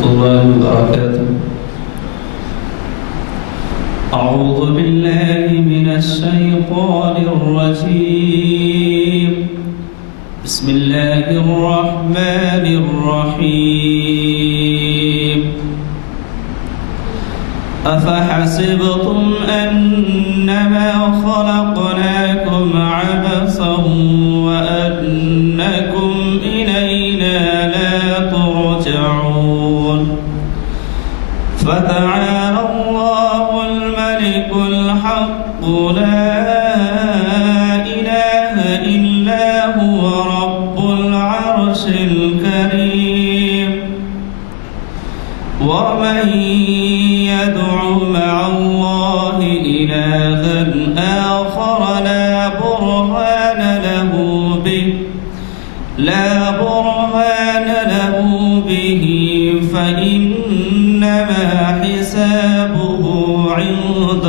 الله وبركاته. أعوذ بالله من الشيطان الرجيم. بسم الله الرحمن الرحيم. أفحسبتم أنما خلقناكم عبثا وأنكم إلينا لا ترجعون. فتعالى الله الملك الحق لا إله إلا هو رب العرش الكريم. ومن يدع مع الله إلها آخر لا برهان له به فإنما حسابه عند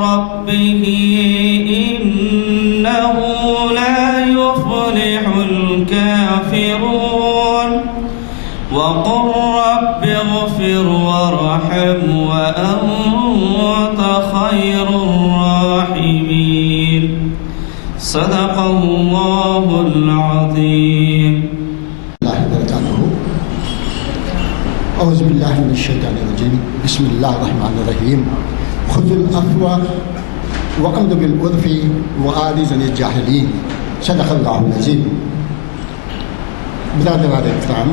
ربه إنه لا يفلح الكافرون. وقل رب اغفر وارحم وأنت خير الراحمين. صدق الله العظيم. اعوذ باللہ من الشیطان الرجیم. بسم اللہ الرحمن الرحیم. خذوا العفو وامروا بالعرف واعرضوا عن الجاہلین. صدق اللہ العظیم. برادران اکرام،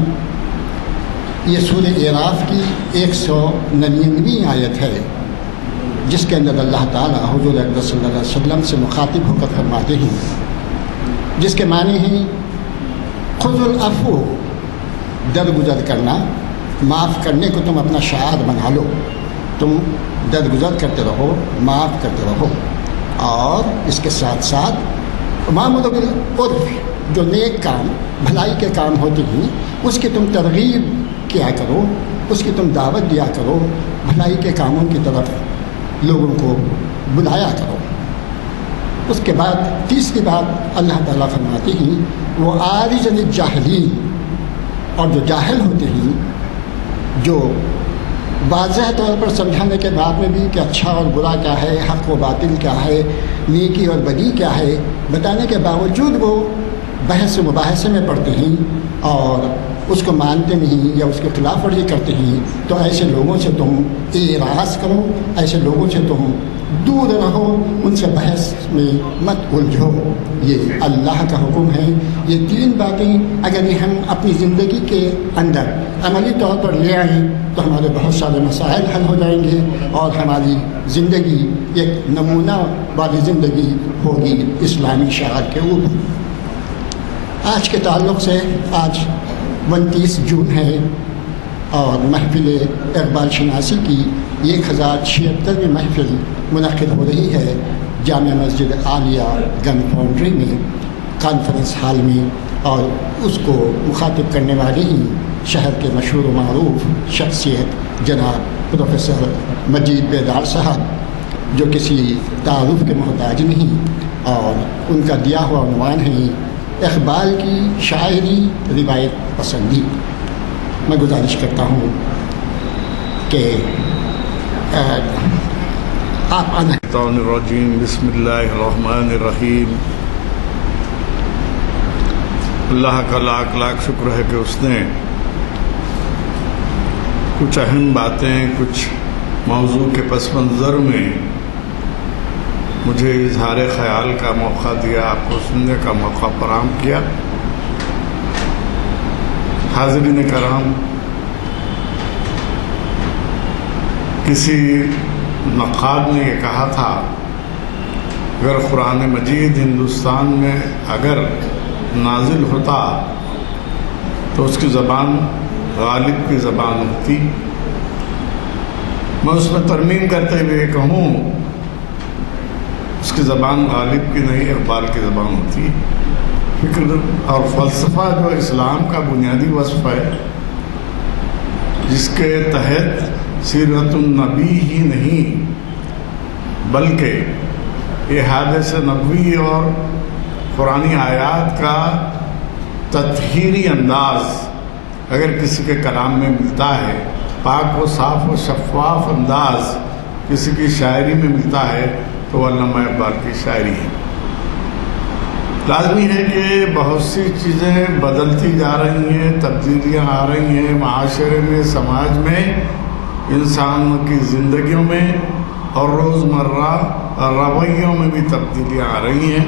یہ سورہ اعراف کی 199ویں آیت ہے، جس کے اندر اللہ تعالیٰ حضور اکرم صلی اللہ علیہ وسلم سے مخاطب ہو کر فرماتے ہیں، جس کے معنی ہیں خذوا العفو، درگزر کرنا، معاف کرنے کو تم اپنا شعار بنا لو، تم درگزر کرتے رہو، معاف کرتے رہو، اور اس کے ساتھ ساتھ وامروا بالعرف، جو نیک کام، بھلائی کے کام ہوتے ہیں، اس کی تم ترغیب کیا کرو، اس کی تم دعوت دیا کرو، بھلائی کے کاموں کی طرف لوگوں کو بلایا کرو. اس کے بعد تیسری بات اللہ تعالیٰ فرماتے ہیں وہ عارض عن الجاہلین، اور جو جاہل ہوتے ہیں، جو واضح طور پر سمجھانے کے بعد میں بھی کہ اچھا اور برا کیا ہے، حق و باطل کیا ہے، نیکی اور بدی کیا ہے، بتانے کے باوجود وہ بحث و مباحثے میں پڑتے ہیں اور اس کو مانتے نہیں یا اس کے خلاف ورزی کرتے ہیں، تو ایسے لوگوں سے تم اعراض کرو، ایسے لوگوں سے تم دور رہو، ان سے بحث میں مت الجھو. یہ اللہ کا حکم ہے. یہ تین باتیں اگر یہ ہم اپنی زندگی کے اندر عملی طور پر لے آئیں تو ہمارے بہت سارے مسائل حل ہو جائیں گے اور ہماری زندگی ایک نمونہ والی زندگی ہوگی اسلامی شعار کے اوپر. آج کے تعلق سے آج 29 جون ہے اور محفل اقبال شناسی کی 1076ویں محفل منعقد ہو رہی ہے جامع مسجد عالیہ گن فاؤنڈری میں، کانفرنس ہال میں، اور اس کو مخاطب کرنے والے ہی شہر کے مشہور و معروف شخصیت جناب پروفیسر مجید بیدار صاحب، جو کسی تعارف کے محتاج نہیں، اور ان کا دیا ہوا عنوان ہے اقبال کی شاعری روایت پسندی. میں گزارش کرتا ہوں کہ آپ بسم اللہ الرحمن الرحیم. اللہ کا لاکھ لاکھ شکر ہے کہ اس نے کچھ اہم باتیں، کچھ موضوع کے پس منظر میں مجھے اظہار خیال کا موقع دیا، آپ کو سننے کا موقع فراہم کیا. حاضرین کرام، کسی نقاد نے یہ کہا تھا اگر قرآن مجید ہندوستان میں اگر نازل ہوتا تو اس کی زبان غالب کی زبان ہوتی. میں اس میں ترمیم کرتے ہوئے کہوں اس کی زبان غالب کی نہیں، اقبال کی زبان ہوتی. فکر اور فلسفہ جو اسلام کا بنیادی وصف ہے، جس کے تحت سیرت النبی ہی نہیں بلکہ یہ حادث نبوی اور قرآنی آیات کا تطہیری انداز اگر کسی کے کلام میں ملتا ہے، پاک و صاف و شفاف انداز کسی کی شاعری میں ملتا ہے تو وہ علامہ اقبال کی شاعری ہے۔ لازمی ہے کہ بہت سی چیزیں بدلتی جا رہی ہیں، تبدیلیاں آ رہی ہیں معاشرے میں، سماج میں، انسانوں کی زندگیوں میں، اور روزمرہ رویوں میں بھی تبدیلیاں آ رہی ہیں۔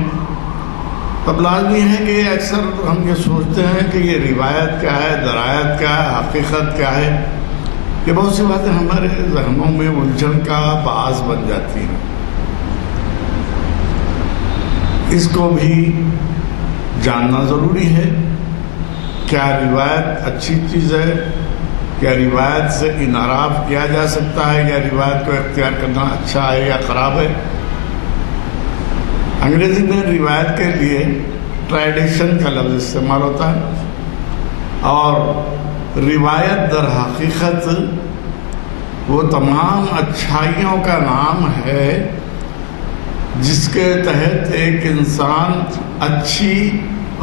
اب لازمی ہے کہ اکثر ہم یہ سوچتے ہیں کہ یہ روایت کیا ہے، درایت کیا ہے، حقیقت کیا ہے، یہ بہت سی باتیں ہمارے ذہنوں میں الجھن کا باعث بن جاتی ہیں۔ اس کو بھی جاننا ضروری ہے، کیا روایت اچھی چیز ہے، کیا روایت سے انحراف کیا جا سکتا ہے، یا روایت کو اختیار کرنا اچھا ہے یا خراب ہے۔ انگریزی میں روایت کے لیے ٹریڈیشن کا لفظ استعمال ہوتا ہے، اور روایت در حقیقت وہ تمام اچھائیوں کا نام ہے جس کے تحت ایک انسان اچھی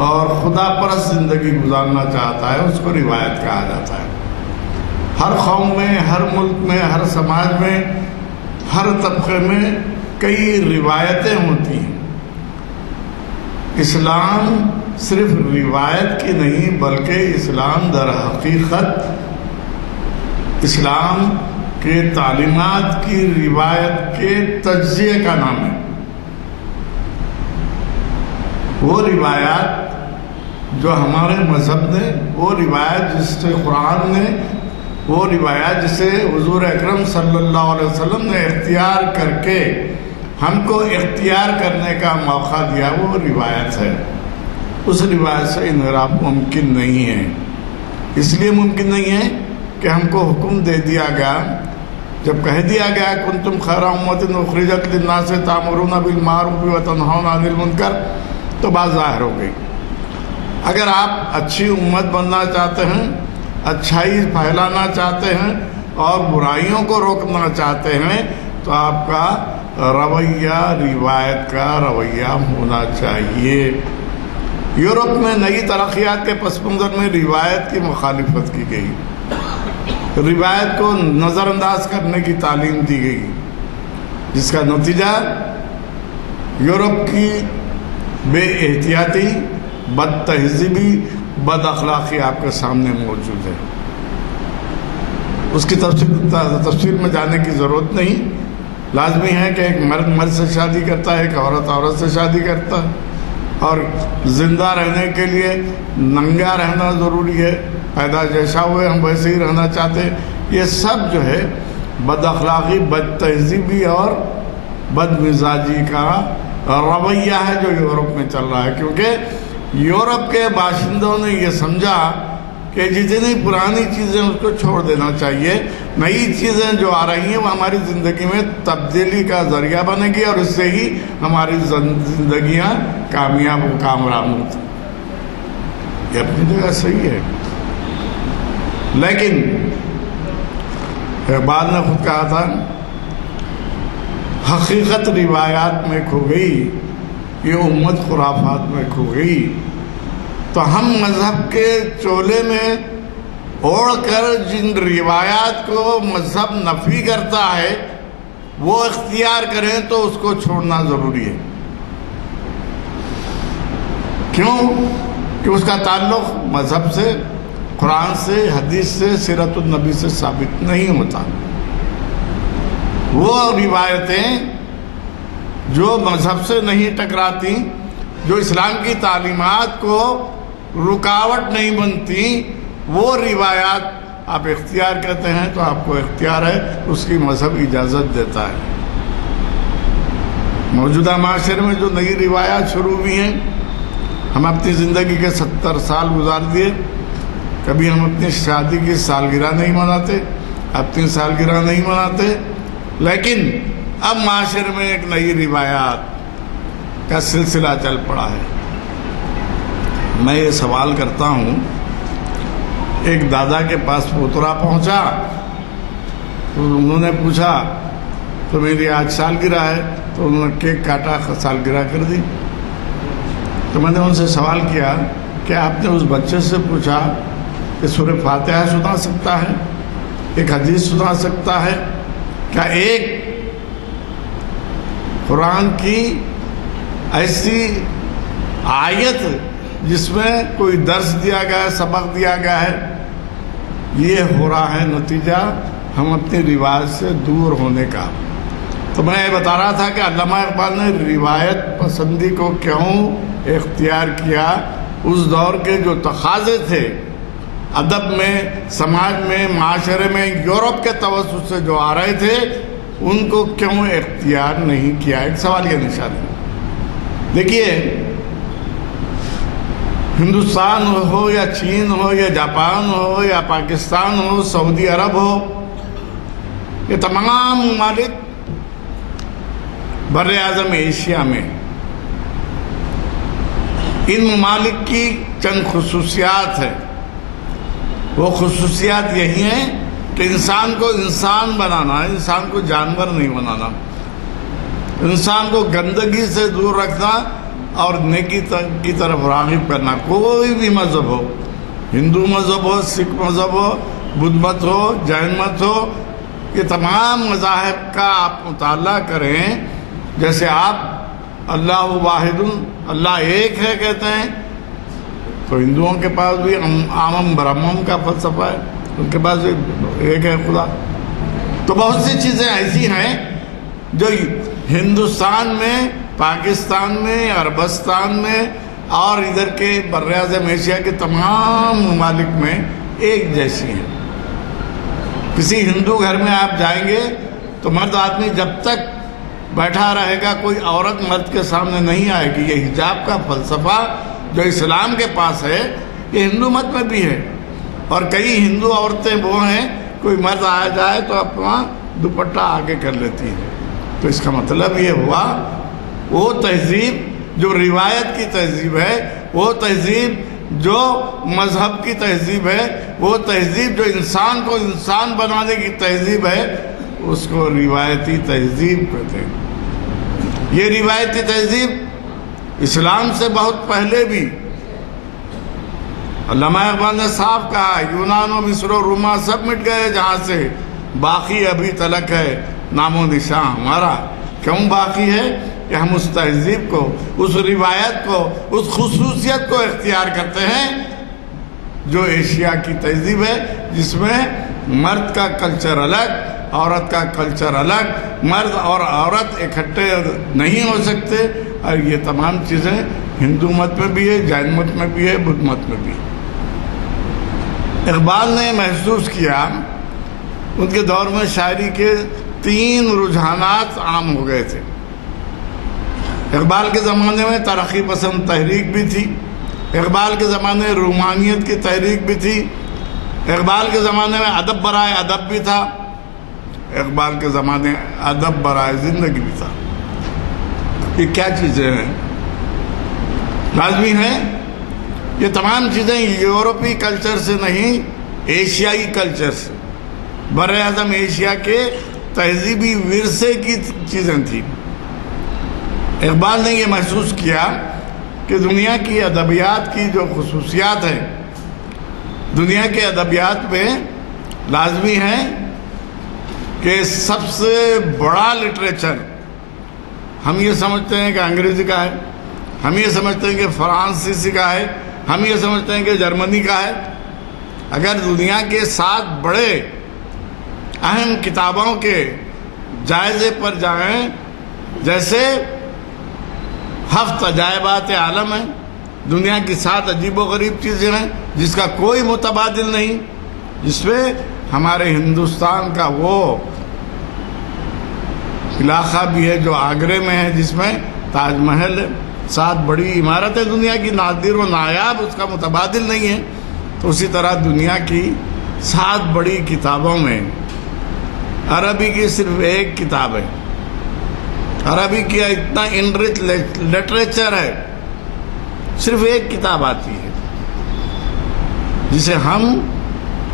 اور خدا پرست زندگی گزارنا چاہتا ہے، اس کو روایت کہا جاتا ہے۔ ہر قوم میں، ہر ملک میں، ہر سماج میں، ہر طبقے میں کئی روایتیں ہوتی ہیں۔ اسلام صرف روایت کی نہیں بلکہ اسلام در حقیقت اسلام کے تعلیمات کی روایت کے تجزیے کا نام ہے۔ وہ روایات جو ہمارے مذہب نے، وہ روایت جس سے قرآن نے، وہ روایات جسے حضور اکرم صلی اللہ علیہ وسلم نے اختیار کر کے ہم کو اختیار کرنے کا موقع دیا، وہ روایت ہے۔ اس روایت سے انحراف ممکن نہیں ہے۔ اس لیے ممکن نہیں ہے کہ ہم کو حکم دے دیا گیا، جب کہہ دیا گیا کنتم خیر امۃ اخرجت للناس تأمرون بالمعروف وتنہون عن المنکر، تو بات ظاہر ہو گئی۔ اگر آپ اچھی امت بننا چاہتے ہیں، اچھائی پھیلانا چاہتے ہیں اور برائیوں کو روکنا چاہتے ہیں، تو آپ کا رویہ روایت کا رویہ ہونا چاہیے۔ یورپ میں نئی ترقیات کے پس منظر میں روایت کی مخالفت کی گئی، روایت کو نظر انداز کرنے کی تعلیم دی گئی، جس کا نتیجہ یورپ کی بے احتیاطی، بد تہذیبی، بد اخلاقی آپ کے سامنے موجود ہے۔ اس کی تفصیل میں جانے کی ضرورت نہیں۔ لازمی ہے کہ ایک مرد مرد سے شادی کرتا ہے، ایک عورت عورت سے شادی کرتا ہے، اور زندہ رہنے کے لیے ننگا رہنا ضروری ہے۔ پیدا جیسا ہوئے ہم ویسے ہی رہنا چاہتے ہیں۔ یہ سب جو ہے بد اخلاقی، بد تہذیبی اور بد مزاجی کا رویہ ہے جو یورپ میں چل رہا ہے، کیونکہ یورپ کے باشندوں نے یہ سمجھا کہ جتنی پرانی چیزیں اس کو چھوڑ دینا چاہیے، نئی چیزیں جو آ رہی ہیں وہ ہماری زندگی میں تبدیلی کا ذریعہ بنے گی، اور اس سے ہی ہماری زندگیاں کامیاب و کامرام ہوتی۔ یہ اپنی جگہ صحیح ہے، لیکن اقبال نے خود کہا تھا حقیقت روایات میں کھو گئی، یہ امت خرافات میں کھو گئی۔ تو ہم مذہب کے چولے میں اوڑھ کر جن روایات کو مذہب نفی کرتا ہے وہ اختیار کریں تو اس کو چھوڑنا ضروری ہے۔ کیوں؟ کہ اس کا تعلق مذہب سے، قرآن سے، حدیث سے، سیرت النبی سے ثابت نہیں ہوتا۔ وہ روایتیں جو مذہب سے نہیں ٹکراتی، جو اسلام کی تعلیمات کو رکاوٹ نہیں بنتی، وہ روایات آپ اختیار کرتے ہیں تو آپ کو اختیار ہے، اس کی مذہب اجازت دیتا ہے۔ موجودہ معاشرے میں جو نئی روایات شروع ہوئی ہیں، ہم اپنی زندگی کے 70 سال گزار دیے، کبھی ہم اپنی شادی کی سالگرہ نہیں مناتے، اپنی سالگرہ نہیں مناتے، لیکن اب معاشرے میں ایک نئی روایات کا سلسلہ چل پڑا ہے۔ میں یہ سوال کرتا ہوں، ایک دادا کے پاس پوترا پہنچا تو انہوں نے پوچھا تو میری آج سالگرہ ہے، تو انہوں نے کیک کاٹا، سالگرہ کر دی۔ تو میں نے ان سے سوال کیا کہ آپ نے اس بچے سے پوچھا کہ سورہ فاتحہ سنا سکتا ہے، ایک حدیث سنا سکتا ہے؟ کیا ایک قرآن کی ایسی آیت جس میں کوئی درس دیا گیا ہے، سبق دیا گیا ہے؟ یہ ہو رہا ہے نتیجہ ہم اپنی روایت سے دور ہونے کا۔ تو میں یہ بتا رہا تھا کہ علامہ اقبال نے روایت پسندی کو کیوں اختیار کیا۔ اس دور کے جو تقاضے تھے ادب میں، سماج میں، معاشرے میں، یورپ کے توسط سے جو آ رہے تھے، ان کو کیوں اختیار نہیں کیا؟ ایک سوال یہ نشان ہے۔ دیکھیے، ہندوستان ہو یا چین ہو یا جاپان ہو یا پاکستان ہو، سعودی عرب ہو، یہ تمام ممالک بر اعظم ایشیا میں، ان ممالک کی چند خصوصیات ہیں۔ وہ خصوصیات یہی ہیں کہ انسان کو انسان بنانا ہے، انسان کو جانور نہیں بنانا، انسان کو گندگی سے دور رکھنا اور نیکی کی طرف راغب کرنا۔ کوئی بھی مذہب ہو، ہندو مذہب ہو، سکھ مذہب ہو، بدھ مت ہو، جین مت ہو، یہ تمام مذاہب کا آپ مطالعہ کریں، جیسے آپ اللہ واحد، اللہ ایک ہے کہتے ہیں، تو ہندوؤں کے پاس بھی آمم برہمم کا فلسفہ ہے، ان کے پاس ایک ہے خدا۔ تو بہت سی چیزیں ایسی ہیں جو ہندوستان میں، پاکستان میں، عربستان میں اور ادھر کے بر اعظم ایشیا کے تمام ممالک میں ایک جیسی ہیں۔ کسی ہندو گھر میں آپ جائیں گے تو مرد آدمی جب تک بیٹھا رہے گا، کوئی عورت مرد کے سامنے نہیں آئے گی۔ یہ حجاب کا فلسفہ جو اسلام کے پاس ہے، یہ ہندو مت میں بھی ہے۔ اور کئی ہندو عورتیں وہ ہیں، کوئی مرد آ جائے تو اپنا دوپٹہ آگے کر لیتی ہیں۔ تو اس کا مطلب یہ ہوا، وہ تہذیب جو روایت کی تہذیب ہے، وہ تہذیب جو مذہب کی تہذیب ہے، وہ تہذیب جو انسان کو انسان بنانے کی تہذیب ہے، اس کو روایتی تہذیب کہتے ہیں۔ یہ روایتی تہذیب اسلام سے بہت پہلے بھی علامہ اقبال نے صاف کہا، یونان و مصر و روما سب مٹ گئے جہاں سے، باقی ابھی تلک ہے نام و نشاں ہمارا۔ کیوں باقی ہے؟ کہ ہم اس تہذیب کو، اس روایت کو، اس خصوصیت کو اختیار کرتے ہیں جو ایشیا کی تہذیب ہے، جس میں مرد کا کلچر الگ، عورت کا کلچر الگ، مرد اور عورت اکٹھے نہیں ہو سکتے۔ اور یہ تمام چیزیں ہندو مت میں بھی ہے، جین مت میں بھی ہے، بدھ مت میں بھی ہے۔ اقبال نے محسوس کیا، ان کے دور میں شاعری کے 3 رجحانات عام ہو گئے تھے۔ اقبال کے زمانے میں ترقی پسند تحریک بھی تھی، اقبال کے زمانے میں رومانیت کی تحریک بھی تھی، اقبال کے زمانے میں ادب برائے ادب بھی تھا، اقبال کے زمانے ادب برائے زندگی بھی تھا۔ یہ کیا چیزیں ہیں؟ لازمی ہے یہ تمام چیزیں یورپی کلچر سے نہیں، ایشیائی کلچر سے، بر اعظم ایشیا کے تہذیبی ورثے کی چیزیں تھیں۔ اقبال نے یہ محسوس کیا کہ دنیا کی ادبیات کی جو خصوصیات ہیں، دنیا کے ادبیات میں لازمی ہے کہ سب سے بڑا لٹریچر ہم یہ سمجھتے ہیں کہ انگریزی کا ہے، ہم یہ سمجھتے ہیں کہ فرانسیسی کا ہے، ہم یہ سمجھتے ہیں کہ جرمنی کا ہے۔ اگر دنیا کے 7 بڑے اہم کتابوں کے جائزے پر جائیں، جیسے 7 عجائبات عالم ہیں، دنیا کی 7 عجیب و غریب چیزیں ہیں جس کا کوئی متبادل نہیں، جس میں ہمارے ہندوستان کا وہ علاقہ بھی ہے جو آگرے میں ہے، جس میں تاج محل ہے۔ 7 بڑی عمارتیں دنیا کی، نادر و نایاب، اس کا متبادل نہیں ہے۔ تو اسی طرح دنیا کی 7 بڑی کتابوں میں عربی کی صرف ایک کتاب ہے، عربی کی اتنا انرچ لٹریچر ہے، صرف ایک کتاب آتی ہے جسے ہم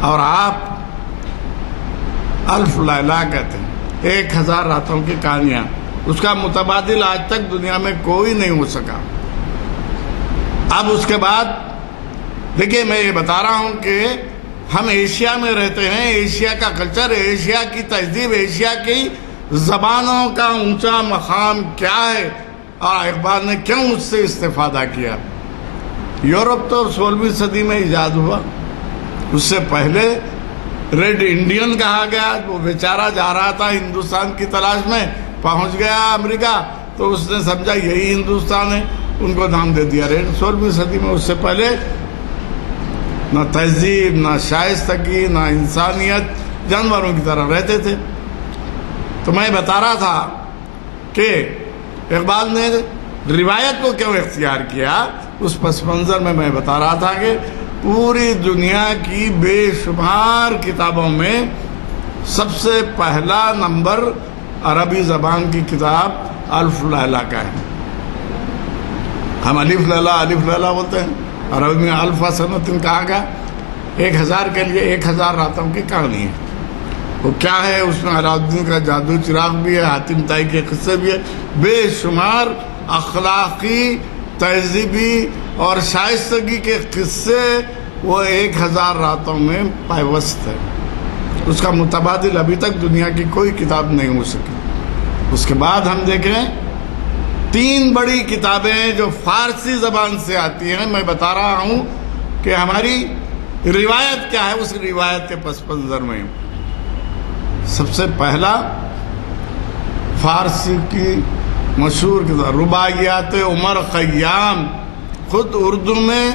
اور آپ الف لیلہ کہتے ہیں، 1000 راتوں کی کہانیاں۔ اس کا متبادل آج تک دنیا میں کوئی نہیں ہو سکا۔ اب اس کے بعد دیکھیے، میں یہ بتا رہا ہوں کہ ہم ایشیا میں رہتے ہیں، ایشیا کا کلچر، ایشیا کی تہذیب، ایشیا کی زبانوں کا اونچا مقام کیا ہے، اور اقبال نے کیوں اس سے استفادہ کیا۔ یورپ تو 16ویں صدی میں ایجاد ہوا، اس سے پہلے ریڈ انڈین کہا گیا، وہ بیچارہ جا رہا تھا ہندوستان کی تلاش میں، پہنچ گیا امریکہ تو اس نے سمجھا یہی ہندوستان ہے، ان کو نام دے دیا ریڈ۔ 16ویں صدی میں اس سے پہلے نہ تہذیب، نہ شائستگی، نہ انسانیت، جانوروں کی طرح رہتے تھے۔ تو میں بتا رہا تھا کہ اقبال نے روایت کو کیوں اختیار کیا، اس پس منظر میں بتا رہا تھا کہ پوری دنیا کی بے شمار کتابوں میں سب سے پہلا نمبر عربی زبان کی کتاب الف لیلہ کا ہے۔ ہم الف لیلہ بولتے ہیں، عربی میں الف سنتن کہا گیا، 1000 کے لیے 1000 راتوں کی کہانی ہے۔ وہ کیا ہے، اس میں علاؤالدین کا جادو چراغ بھی ہے، حاتم طائی کے قصے بھی ہے، بے شمار اخلاقی، تہذیبی اور شائستگی کے قصے وہ 1000 راتوں میں پیوست ہے۔ اس کا متبادل ابھی تک دنیا کی کوئی کتاب نہیں ہو سکی۔ اس کے بعد ہم دیکھیں 3 بڑی کتابیں جو فارسی زبان سے آتی ہیں۔ میں بتا رہا ہوں کہ ہماری روایت کیا ہے، اس روایت کے پس منظر میں سب سے پہلا فارسی کی مشہور کتاب رباعیات عمر خیام، خود اردو میں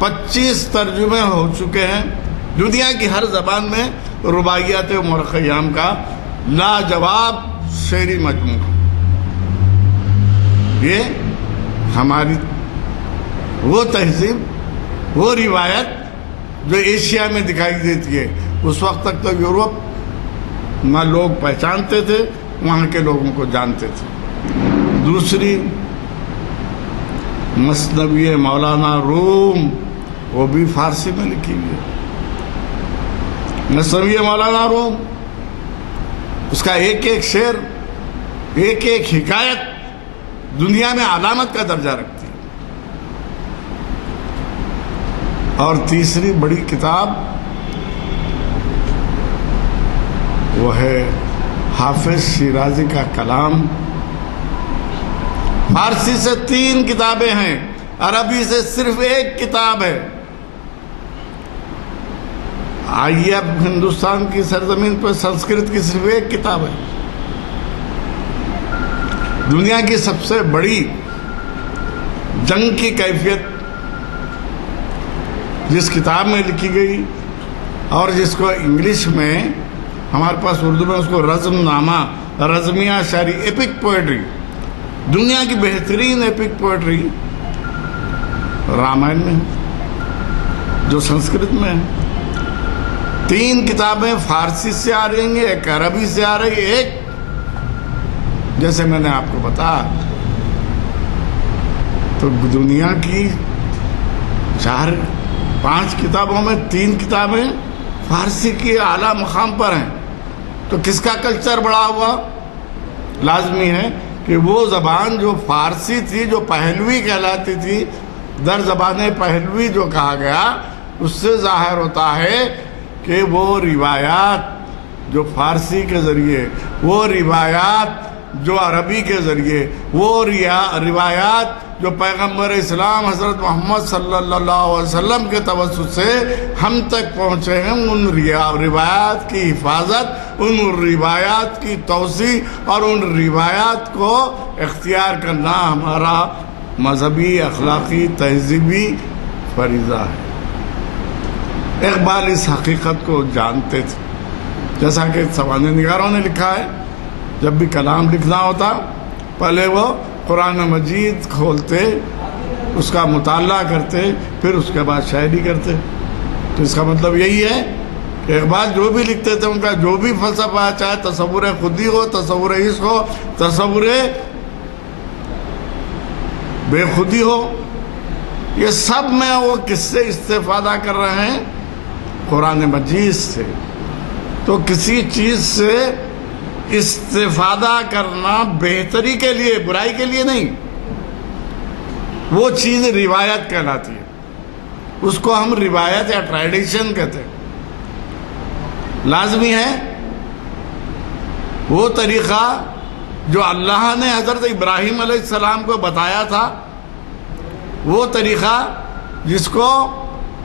25 ترجمے ہو چکے ہیں، دنیا کی ہر زبان میں رباعیات عمر خیام کا لاجواب شعری مجموعہ۔ یہ ہماری وہ تہذیب، وہ روایت جو ایشیا میں دکھائی دیتی ہے۔ اس وقت تک تو یورپ نہ لوگ پہچانتے تھے، وہاں کے لوگوں کو جانتے تھے۔ دوسری مثنوی مولانا روم، وہ بھی فارسی میں لکھی ہوئی ہے۔ مثنوی مولانا روم، اس کا ایک ایک شعر، ایک ایک حکایت دنیا میں علامت کا درجہ رکھتی ہے۔ اور تیسری بڑی کتاب وہ ہے حافظ شیرازی کا کلام۔ فارسی سے 3 کتابیں ہیں، عربی سے صرف 1 کتاب ہے۔ آئیے اب ہندوستان کی سرزمین پر سنسکرت کی صرف 1 کتاب ہے۔ دنیا کی سب سے بڑی جنگ کی کیفیت جس کتاب میں لکھی گئی اور جس کو انگلش میں، ہمارے پاس اردو میں اس کو رزم نامہ، رزمیہ شاعری، ایپک پوئٹری، دنیا کی بہترین ایپک پوئٹری رامائن میں ہے، جو سنسکرت میں ہے۔ 3 کتابیں فارسی سے آ رہی ہیں، 1 عربی سے آ رہی ہے، 1 جیسے میں نے آپ کو بتایا تو دنیا کی 4-5 کتابوں میں 3 کتابیں فارسی کی اعلیٰ مقام پر ہیں۔ تو کس کا کلچر بڑا ہوا؟ لازمی ہے کہ وہ زبان جو فارسی تھی، جو پہلوی کہلاتی تھی، در زبان پہلوی جو کہا گیا، اس سے ظاہر ہوتا ہے کہ وہ روایات جو فارسی کے ذریعے، وہ روایات جو عربی کے ذریعے، وہ روایات جو پیغمبر اسلام حضرت محمد صلی اللہ علیہ وسلم کے توسط سے ہم تک پہنچے ہیں، ان روایات کی حفاظت، ان روایات کی توسیع اور ان روایات کو اختیار کرنا ہمارا مذہبی، اخلاقی، تہذیبی فریضہ ہے۔ اقبال اس حقیقت کو جانتے تھے، جیسا کہ سوانح نگاروں نے لکھا ہے، جب بھی کلام لکھنا ہوتا پہلے وہ قرآن مجید کھولتے، اس کا مطالعہ کرتے، پھر اس کے بعد شاعری کرتے۔ تو اس کا مطلب یہی ہے کہ اقبال جو بھی لکھتے تھے، ان کا جو بھی فلسفہ ہے، چاہے تصور خودی ہو، تصور عشق ہو، تصور بے خودی ہو، یہ سب میں وہ کس سے استفادہ کر رہے ہیں؟ قرآن مجید سے۔ تو کسی چیز سے استفادہ کرنا بہتری کے لیے، برائی کے لیے نہیں، وہ چیز روایت کہلاتی ہے۔ اس کو ہم روایت یا ٹریڈیشن کہتے ہیں۔ لازمی ہے وہ طریقہ جو اللہ نے حضرت ابراہیم علیہ السلام کو بتایا تھا، وہ طریقہ جس کو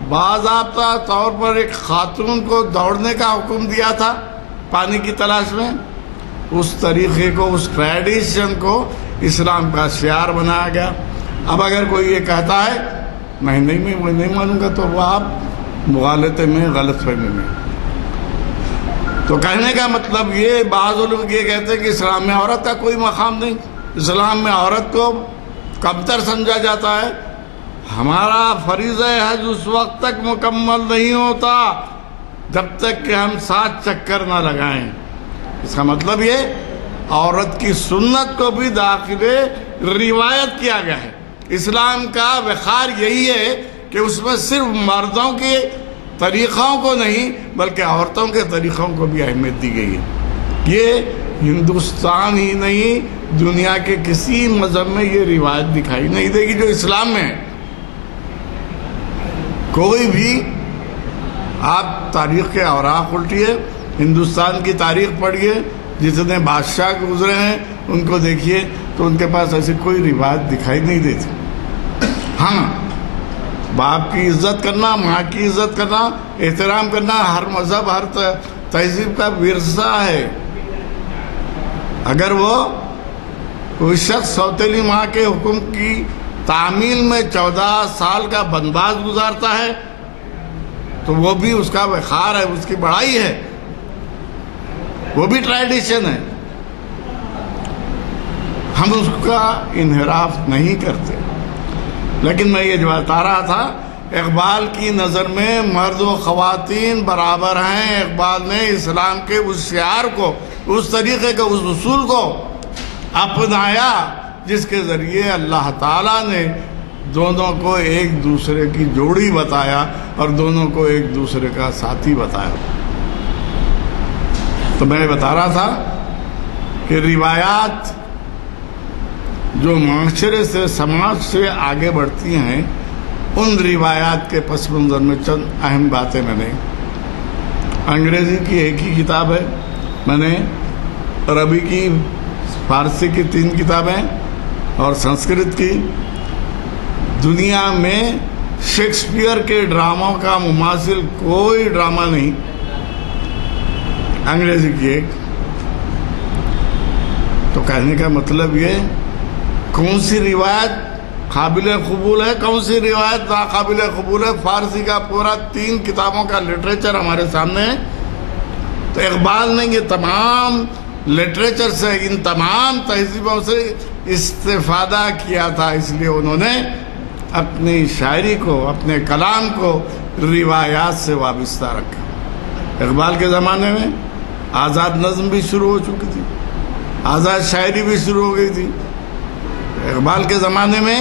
باضابطہ طور پر ایک خاتون کو دوڑنے کا حکم دیا تھا پانی کی تلاش میں، اس طریقے کو، اس ٹریڈیشن کو اسلام کا شعار بنایا گیا۔ اب اگر کوئی یہ کہتا ہے میں نہیں مانوں گا، تو وہ آپ مغالطے میں، غلط فہمی میں۔ تو کہنے کا مطلب یہ، بعض لوگ یہ کہتے ہیں کہ اسلام میں عورت کا کوئی مقام نہیں، اسلام میں عورت کو کمتر سمجھا جاتا ہے۔ ہمارا فریضہ حج اس وقت تک مکمل نہیں ہوتا جب تک کہ ہم 7 چکر نہ لگائیں۔ اس کا مطلب یہ عورت کی سنت کو بھی داخل روایت کیا گیا ہے۔ اسلام کا وقار یہی ہے کہ اس میں صرف مردوں کے طریقوں کو نہیں بلکہ عورتوں کے طریقوں کو بھی اہمیت دی گئی ہے۔ یہ ہندوستان ہی نہیں، دنیا کے کسی مذہب میں یہ روایت دکھائی نہیں دے گی جو اسلام میں ہے۔ کوئی بھی آپ تاریخ کے اوراق الٹیے، ہندوستان کی تاریخ پڑھیے، جتنے بادشاہ گزرے ہیں ان کو دیکھیے تو ان کے پاس ایسی کوئی روایت دکھائی نہیں دیتی۔ ہاں، باپ کی عزت کرنا، ماں کی عزت کرنا، احترام کرنا ہر مذہب، ہر تہذیب کا ورثہ ہے۔ اگر وہ کوئی شخص سوتیلی ماں کے حکم کی تعمیل میں 14 سال کا بنواس گزارتا ہے تو وہ بھی اس کا وقار ہے، اس کی بڑائی ہے، وہ بھی ٹریڈیشن ہے۔ ہم اس کا انحراف نہیں کرتے۔ لیکن میں یہ جو بتا رہا تھا، اقبال کی نظر میں مرد و خواتین برابر ہیں۔ اقبال نے اسلام کے اس شعار کو، اس طریقے کو، اس اصول کو اپنایا جس کے ذریعے اللہ تعالیٰ نے دونوں کو ایک دوسرے کی جوڑی بتایا اور دونوں کو ایک دوسرے کا ساتھی بتایا۔ تو میں بتا رہا تھا کہ روایات جو معاشرے سے، سماج سے آگے بڑھتی ہیں، ان روایات کے پس منظر میں چند اہم باتیں میں نے، انگریزی کی ایک ہی کتاب ہے، میں نے عربی کی، فارسی کی 3 کتابیں اور سنسکرت کی، دنیا میں شیکسپیئر کے ڈراموں کا مماثل کوئی ڈرامہ نہیں، انگریزی کی ایک۔ تو کہنے کا مطلب یہ، کون سی روایت قابل قبول ہے، کون سی روایت ناقابل قبول ہے۔ فارسی کا پورا 3 کتابوں کا لٹریچر ہمارے سامنے ہے۔ تو اقبال نے یہ تمام لٹریچر سے، ان تمام تہذیبوں سے استفادہ کیا تھا، اس لیے انہوں نے اپنی شاعری کو، اپنے کلام کو روایات سے وابستہ رکھا۔ اقبال کے زمانے میں آزاد نظم بھی شروع ہو چکی تھی، آزاد شاعری بھی شروع ہو گئی تھی۔ اقبال کے زمانے میں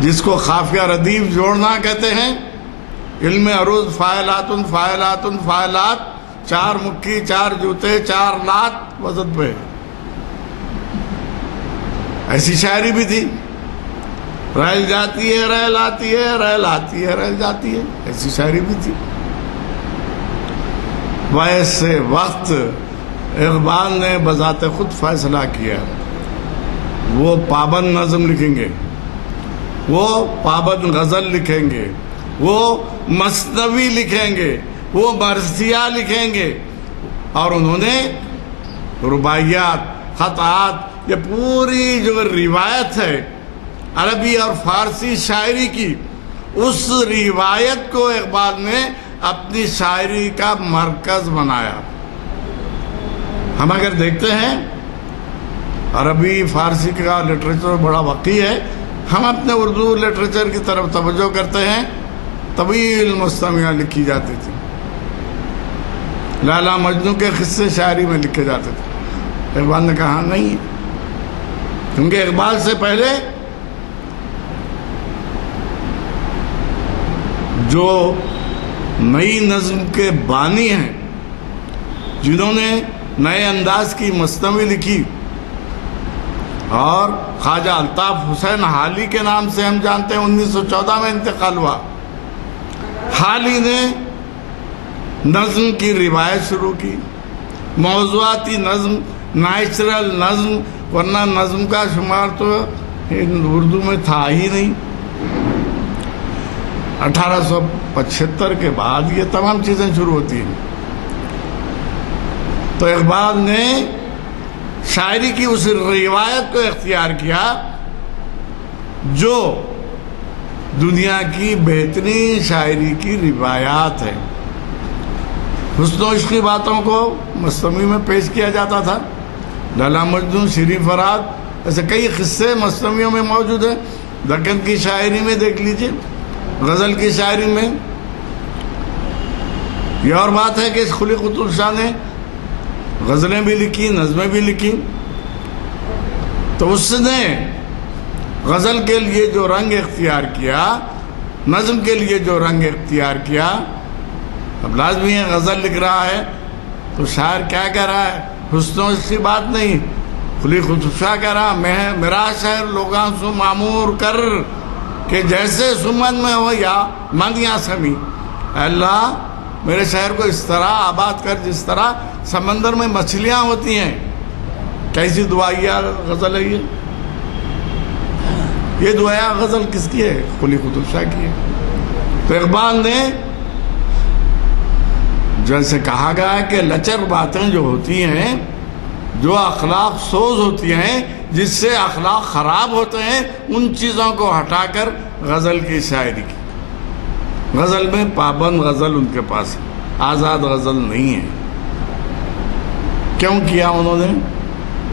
جس کو قافیہ ردیف جوڑنا کہتے ہیں، علم عروض فاعلات فاعلات فاعلات، 4 مکھی 4 جوتے 4 لات وزن پہ، ایسی شاعری بھی تھی۔ ریل جاتی ہے ریل آتی ہے، ریل آتی ہے ریل جاتی ہے، ایسی شاعری بھی تھی۔ ویسے وقت اقبال نے بذات خود فیصلہ کیا، وہ پابند نظم لکھیں گے، وہ پابند غزل لکھیں گے، وہ مثنوی لکھیں گے، وہ مرثیہ لکھیں گے، اور انہوں نے رباعیات، خطات، یہ پوری جو روایت ہے عربی اور فارسی شاعری کی، اس روایت کو اقبال نے اپنی شاعری کا مرکز بنایا۔ ہم اگر دیکھتے ہیں عربی فارسی کا لٹریچر بڑا وقی ہے، ہم اپنے اردو لٹریچر کی طرف توجہ کرتے ہیں، طویل مستمعہ لکھی جاتی تھی، لیلا مجنوں کے قصے شاعری میں لکھے جاتے تھے۔ اقبال نے کہا نہیں، کیونکہ اقبال سے پہلے جو نئی نظم کے بانی ہیں، جنہوں نے نئے انداز کی مثنوی لکھی، اور خواجہ الطاف حسین حالی کے نام سے ہم جانتے ہیں، 1914 میں انتقال ہوا۔ حالی نے نظم کی روایت شروع کی، موضوعاتی نظم، نیچرل نظم، ورنہ نظم کا شمار تو اردو میں تھا ہی نہیں۔ 1875 کے بعد یہ تمام چیزیں شروع ہوتی ہیں۔ تو اقبال نے شاعری کی اس روایت کو اختیار کیا جو دنیا کی بہترین شاعری کی روایات ہے۔ حسن و عشق کی باتوں کو مثنوی میں پیش کیا جاتا تھا، لیلا مجنون، شیریں فرات، ایسے کئی قصے مثنویوں میں موجود ہیں۔ دکن کی شاعری میں دیکھ لیجئے، غزل کی شاعری میں۔ یہ اور بات ہے کہ قلی قطب شاہ نے غزلیں بھی لکھی، نظمیں بھی لکھی، تو اس نے غزل کے لیے جو رنگ اختیار کیا، نظم کے لیے جو رنگ اختیار کیا، اب لازمی ہے غزل لکھ رہا ہے تو شاعر کیا کہہ رہا ہے؟ حسن و عشق کی بات نہیں، قلی قطب شاہ کہہ رہا میرا شعر لوگاں سو معمور کر کہ جیسے سمن میں ہو یا من یا سمی۔ اے اللہ میرے شہر کو اس طرح آباد کر جس طرح سمندر میں مچھلیاں ہوتی ہیں۔ کیسی دعائیا غزل ہے یہ دعائیا غزل کس کی ہے؟ قلی قطب شاہ کی ہے۔ تو اقبال نے جیسے کہا گیا ہے کہ لچر باتیں جو ہوتی ہیں، جو اخلاق سوز ہوتی ہیں، جس سے اخلاق خراب ہوتے ہیں، ان چیزوں کو ہٹا کر غزل کی شاعری کی۔ غزل میں پابند غزل ان کے پاس ہے، آزاد غزل نہیں ہے۔ کیوں کیا انہوں نے؟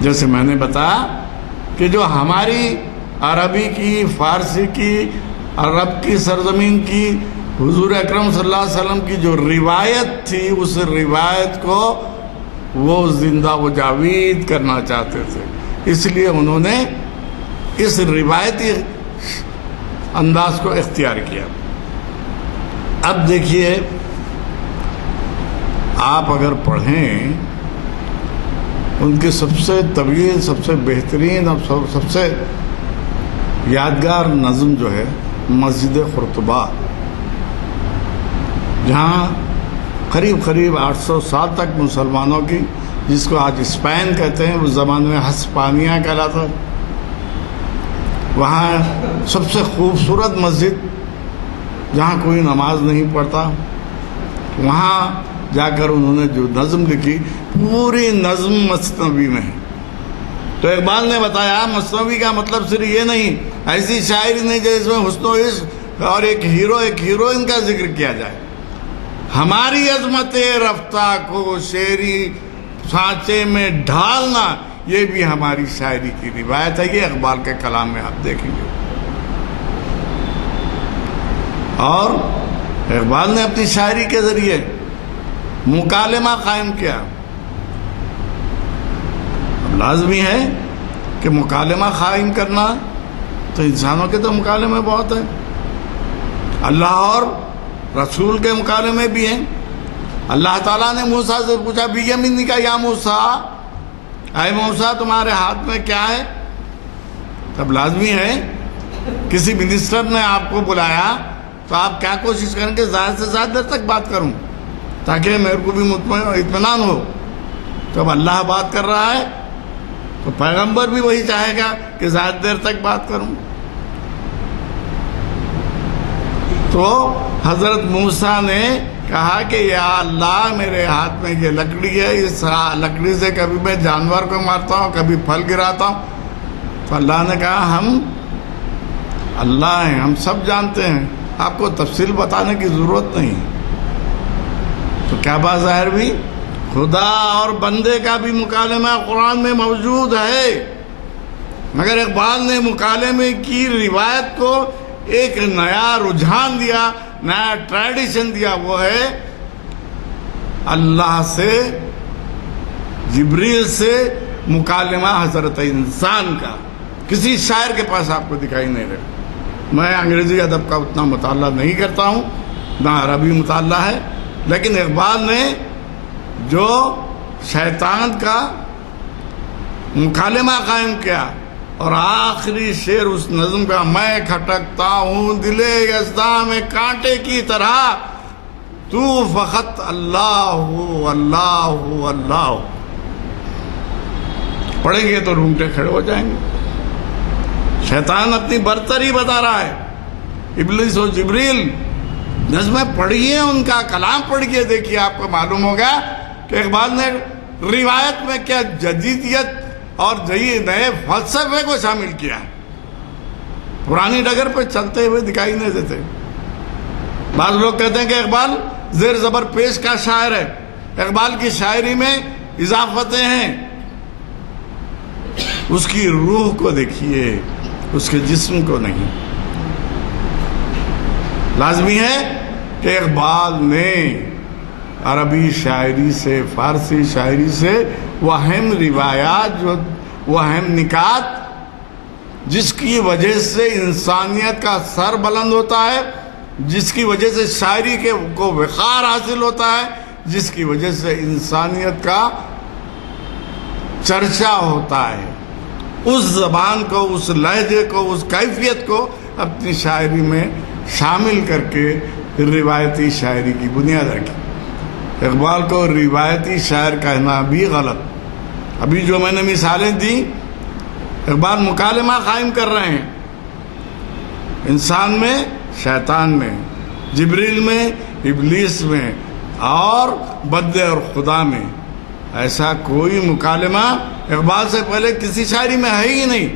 جیسے میں نے بتایا کہ جو ہماری عربی کی، فارسی کی، عرب کی سرزمین کی، حضور اکرم صلی اللہ علیہ وسلم کی جو روایت تھی، اس روایت کو وہ زندہ و جاوید کرنا چاہتے تھے، اس لیے انہوں نے اس روایتی انداز کو اختیار کیا۔ اب دیکھیے، آپ اگر پڑھیں ان کی سب سے طویل، سب سے بہترین اور سب سے یادگار نظم جو ہے مسجد قرطبہ، جہاں قریب 800 سال تک مسلمانوں کی، جس کو آج اسپین کہتے ہیں، اس زمانے میں ہسپانیہ کہلاتا، وہاں سب سے خوبصورت مسجد جہاں کوئی نماز نہیں پڑھتا، وہاں جا کر انہوں نے جو نظم لکھی، پوری نظم مثنوی میں ہے۔ تو اقبال نے بتایا مثنوی کا مطلب صرف یہ نہیں، ایسی شاعری نہیں جس میں حسن و عشق اور ایک ہیرو ایک ہیروئن کا ذکر کیا جائے۔ ہماری عظمت رفتہ کو شعری سانچے میں ڈھالنا، یہ بھی ہماری شاعری کی روایت ہے۔ یہ اقبال کے کلام میں آپ دیکھیں گے۔ اور اقبال نے اپنی شاعری کے ذریعے مکالمہ قائم کیا۔ اب لازمی ہے کہ مکالمہ قائم کرنا تو انسانوں کے تو مکالمے بہت ہیں، اللہ اور رسول کے مکالمے بھی ہیں۔ اللہ تعالیٰ نے موسیٰ سے پوچھا، بیمینی کا یا موسیٰ، اے موسیٰ تمہارے ہاتھ میں کیا ہے؟ تب لازمی ہے کسی منسٹر نے آپ کو بلایا تو آپ کیا کوشش کریں کہ زیادہ سے زیادہ دیر تک بات کروں تاکہ میرے کو بھی اطمینان ہو۔ جب اللہ بات کر رہا ہے تو پیغمبر بھی وہی چاہے گا کہ زیادہ دیر تک بات کروں۔ تو حضرت موسیٰ نے کہا کہ یا اللہ میرے ہاتھ میں یہ لکڑی ہے، اس لکڑی سے کبھی میں جانور کو مارتا ہوں، کبھی پھل گراتا ہوں۔ تو اللہ نے کہا ہم اللہ ہیں، ہم سب جانتے ہیں، آپ کو تفصیل بتانے کی ضرورت نہیں۔ تو کیا بات ظاہر بھی، خدا اور بندے کا بھی مکالمہ قرآن میں موجود ہے، مگر اقبال نے مکالمے کی روایت کو ایک نیا رجحان دیا، نیا ٹریڈیشن دیا، وہ ہے اللہ سے، جبریل سے مکالمہ حضرت انسان کا۔ کسی شاعر کے پاس آپ کو دکھائی نہیں رہے۔ میں انگریزی ادب کا اتنا مطالعہ نہیں کرتا ہوں، نہ عربی مطالعہ ہے، لیکن اقبال نے جو شیطان کا مکالمہ قائم کیا، اور آخری شعر اس نظم کا، میں کھٹکتا ہوں دل یزداں میں کانٹے کی طرح، تو فقط اللہ اللہ اللہ پڑھیں گے تو رونگٹے کھڑے ہو جائیں گے. شیطان اپنی برتری بتا رہا ہے. ابلیس و جبریل نظمیں پڑھیے، ان کا کلام پڑھیے، دیکھیے آپ کو معلوم ہوگا کہ اقبال نے روایت میں کیا جدیدیت اور نئے فلسفے کو شامل کیا ہے. پرانی ڈگر پہ چلتے ہوئے دکھائی نہیں دیتے. بعض لوگ کہتے ہیں کہ اقبال زیر زبر پیش کا شاعر ہے. اقبال کی شاعری میں اضافتیں ہیں. اس کی روح کو دیکھیے، اس کے جسم کو نہیں. لازمی ہے کہ اقبال نے عربی شاعری سے، فارسی شاعری سے وہ اہم روایات، جو وہ اہم نکات جس کی وجہ سے انسانیت کا سر بلند ہوتا ہے، جس کی وجہ سے شاعری کو وقار حاصل ہوتا ہے، جس کی وجہ سے انسانیت کا چرچا ہوتا ہے، اس زبان کو، اس لہجے کو، اس کیفیت کو اپنی شاعری میں شامل کر کے روایتی شاعری کی بنیاد رکھی. اقبال کو روایتی شاعر کہنا بھی غلط. ابھی جو میں نے مثالیں دیں، اقبال مکالمہ قائم کر رہے ہیں انسان میں، شیطان میں، جبریل میں، ابلیس میں، اور بندے اور خدا میں. ایسا کوئی مکالمہ اقبال سے پہلے کسی شاعری میں ہے ہی نہیں.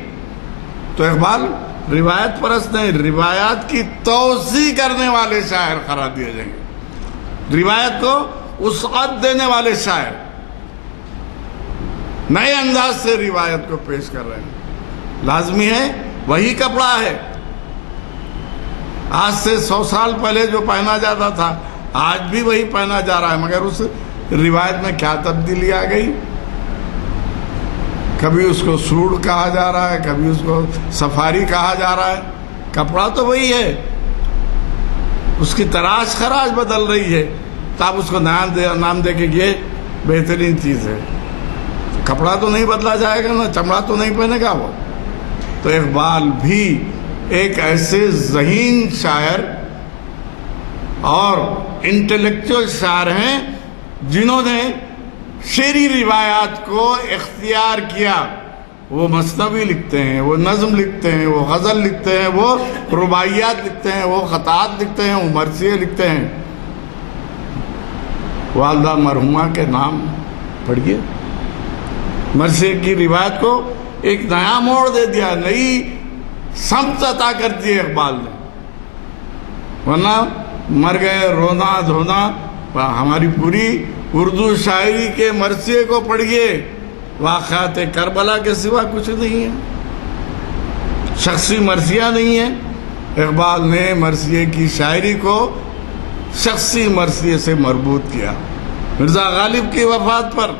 تو اقبال روایت پرست نہیں، روایات کی توسیع کرنے والے شاعر قرار دیے جائیں گے. روایت کو وسعت دینے والے شاعر نئے انداز سے روایت کو پیش کر رہے ہیں. لازمی ہے، وہی کپڑا ہے. آج سے 100 سال پہلے جو پہنا جاتا تھا آج بھی وہی پہنا جا رہا ہے، مگر اس روایت میں کیا تبدیلی آ گئی. کبھی اس کو سوڑ کہا جا رہا ہے، کبھی اس کو سفاری کہا جا رہا ہے. کپڑا تو وہی ہے، اس کی تراش خراش بدل رہی ہے. تو آپ اس کو نام دے کے یہ بہترین چیز ہے. کپڑا تو نہیں بدلا جائے گا نا، چمڑا تو نہیں پہنے گا وہ. تو اقبال بھی ایک ایسے ذہین شاعر اور انٹلیکچوئل شاعر ہیں جنہوں نے شعری روایات کو اختیار کیا. وہ مثنوی لکھتے ہیں، وہ نظم لکھتے ہیں، وہ غزل لکھتے ہیں، وہ رباعیات لکھتے ہیں، وہ خطات لکھتے ہیں، وہ مرثیے لکھتے ہیں. والدہ مرحومہ کے نام پڑھیے. مرثیے کی روایت کو ایک نیا موڑ دے دیا، نئی سمت عطا کر دی اقبال نے. ورنہ مر گئے رونا دھونا. ہماری پوری اردو شاعری کے مرثیے کو پڑھیے، واقعات کربلا کے سوا کچھ نہیں ہے، شخصی مرثیہ نہیں ہے. اقبال نے مرثیے کی شاعری کو شخصی مرثیے سے مربوط کیا. مرزا غالب کی وفات پر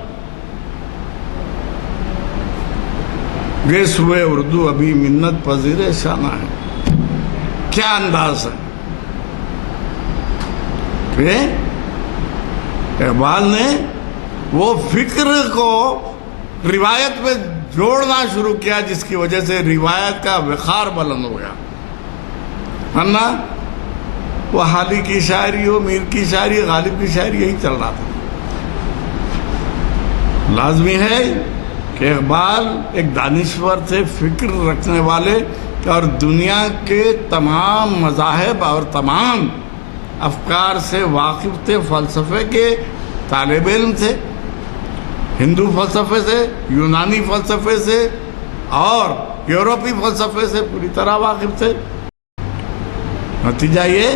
گیس ہوئے اردو ابھی منت پذیر شانہ ہے. کیا انداز ہے. اقبال نے وہ فکر کو روایت میں جوڑنا شروع کیا جس کی وجہ سے روایت کا وقار بلند ہو گیا. ورنہ وہ حالی کی شاعری ہو، میر کی شاعری، غالب کی شاعری، یہی چل رہا تھا. لازمی ہے کہ اقبال ایک دانشور تھے، فکر رکھنے والے، اور دنیا کے تمام مذاہب اور تمام افکار سے واقف تھے. فلسفے کے طالب علم تھے، ہندو فلسفے سے، یونانی فلسفے سے اور یورپی فلسفے سے پوری طرح واقف تھے. نتیجہ یہ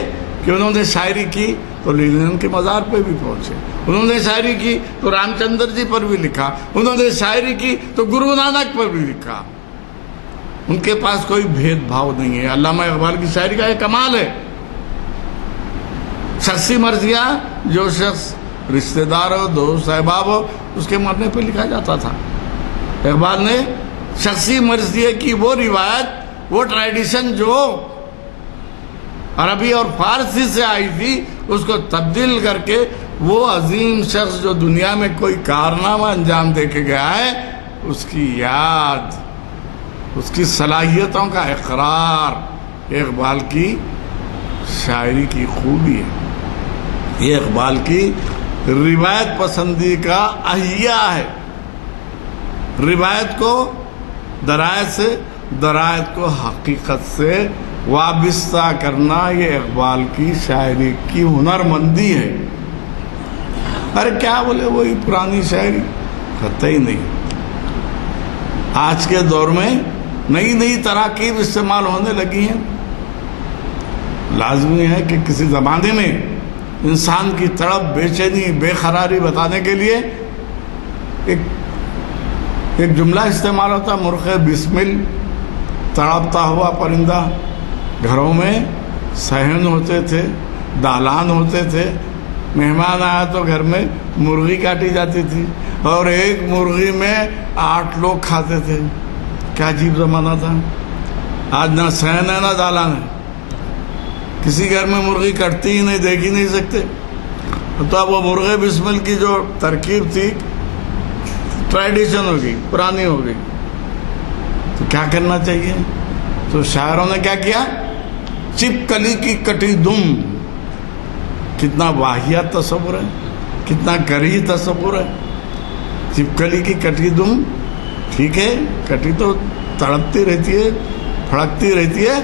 کہ انہوں نے شاعری کی تو لینن کے مزار پہ بھی پہنچے، انہوں نے شاعری کی تو رام چندر جی پر بھی لکھا، انہوں نے شاعری کی تو گرو نانک پر بھی لکھا. ان کے پاس کوئی بھید بھاؤ نہیں ہے. علامہ اقبال کی شاعری کا یہ کمال ہے. شخصی مرثیہ جو شخص رشتہ دار ہو، دوست احباب ہو، اس کے مرنے پہ لکھا جاتا تھا. اقبال نے شخصی مرثیے کی وہ روایت، وہ ٹریڈیشن جو عربی اور فارسی سے آئی تھی، اس کو تبدیل کر کے وہ عظیم شخص جو دنیا میں کوئی کارنامہ انجام دے کے گیا ہے، اس کی یاد، اس کی صلاحیتوں کا اقرار اقبال کی شاعری کی خوبی ہے. یہ اقبال کی روایت پسندی کا احیا ہے. روایت کو درایت سے، درایت کو حقیقت سے وابستہ کرنا یہ اقبال کی شاعری کی ہنرمندی ہے. ارے کیا بولے وہی پرانی شاعری، قطعی نہیں. آج کے دور میں نئی نئی تراکیب استعمال ہونے لگی ہیں. لازمی ہے کہ کسی زمانے میں انسان کی تڑپ، بے چینی، بے قراری بتانے کے لیے ایک جملہ استعمال ہوتا، مرغ بسمل، تڑپتا ہوا پرندہ. گھروں میں صحن ہوتے تھے، دالان ہوتے تھے، مہمان آیا تو گھر میں مرغی کاٹی جاتی تھی اور ایک مرغی میں 8 لوگ کھاتے تھے. کیا عجیب زمانہ تھا. آج نہ صحن ہے نہ دالان ہے، کسی گھر میں مرغی کٹتی ہی نہیں، دیکھ ہی نہیں سکتے. تو اب وہ مرغ بسمل کی جو ترکیب تھی ٹریڈیشن ہو گئی، پرانی ہو گئی. تو کیا کرنا چاہیے؟ تو شاعروں نے کیا کیا؟ چپکلی کی کٹی دم. کتنا واہیات تصور ہے، کتنا کریہ تصور ہے. چپکلی کی کٹی دم، ٹھیک ہے، کٹی تو تڑپتی رہتی ہے، پھڑکتی رہتی ہے،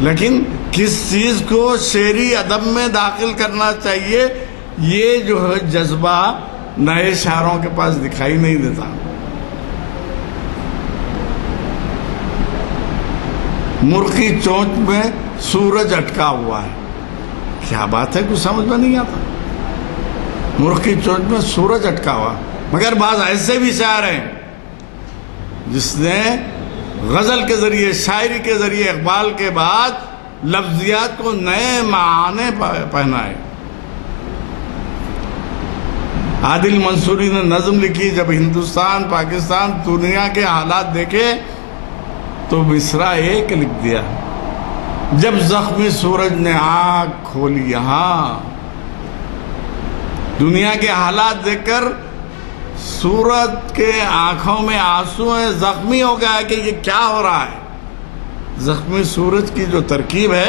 لیکن کس چیز کو شعری ادب میں داخل کرنا چاہیے، یہ جو ہے جذبہ نئے شاعروں کے پاس دکھائی نہیں دیتا. مرغ کی چونچ میں سورج اٹکا ہوا ہے. کیا بات ہے، کچھ سمجھ میں نہیں آتا. مرغ کی چونچ میں سورج اٹکا ہوا. مگر بعض ایسے بھی شاعر ہیں جس نے غزل کے ذریعے، شاعری کے ذریعے اقبال کے بعد لفظیات کو نئے معنی پہنائے. عادل منصوری نے نظم لکھی، جب ہندوستان، پاکستان، دنیا کے حالات دیکھے تو مصرع ایک لکھ دیا، جب زخمی سورج نے آنکھ کھولی یہاں. دنیا کے حالات دیکھ کر سورج کے آنکھوں میں آنسو ہیں، زخمی ہو گیا کہ یہ کیا ہو رہا ہے. زخمی سورج کی جو ترکیب ہے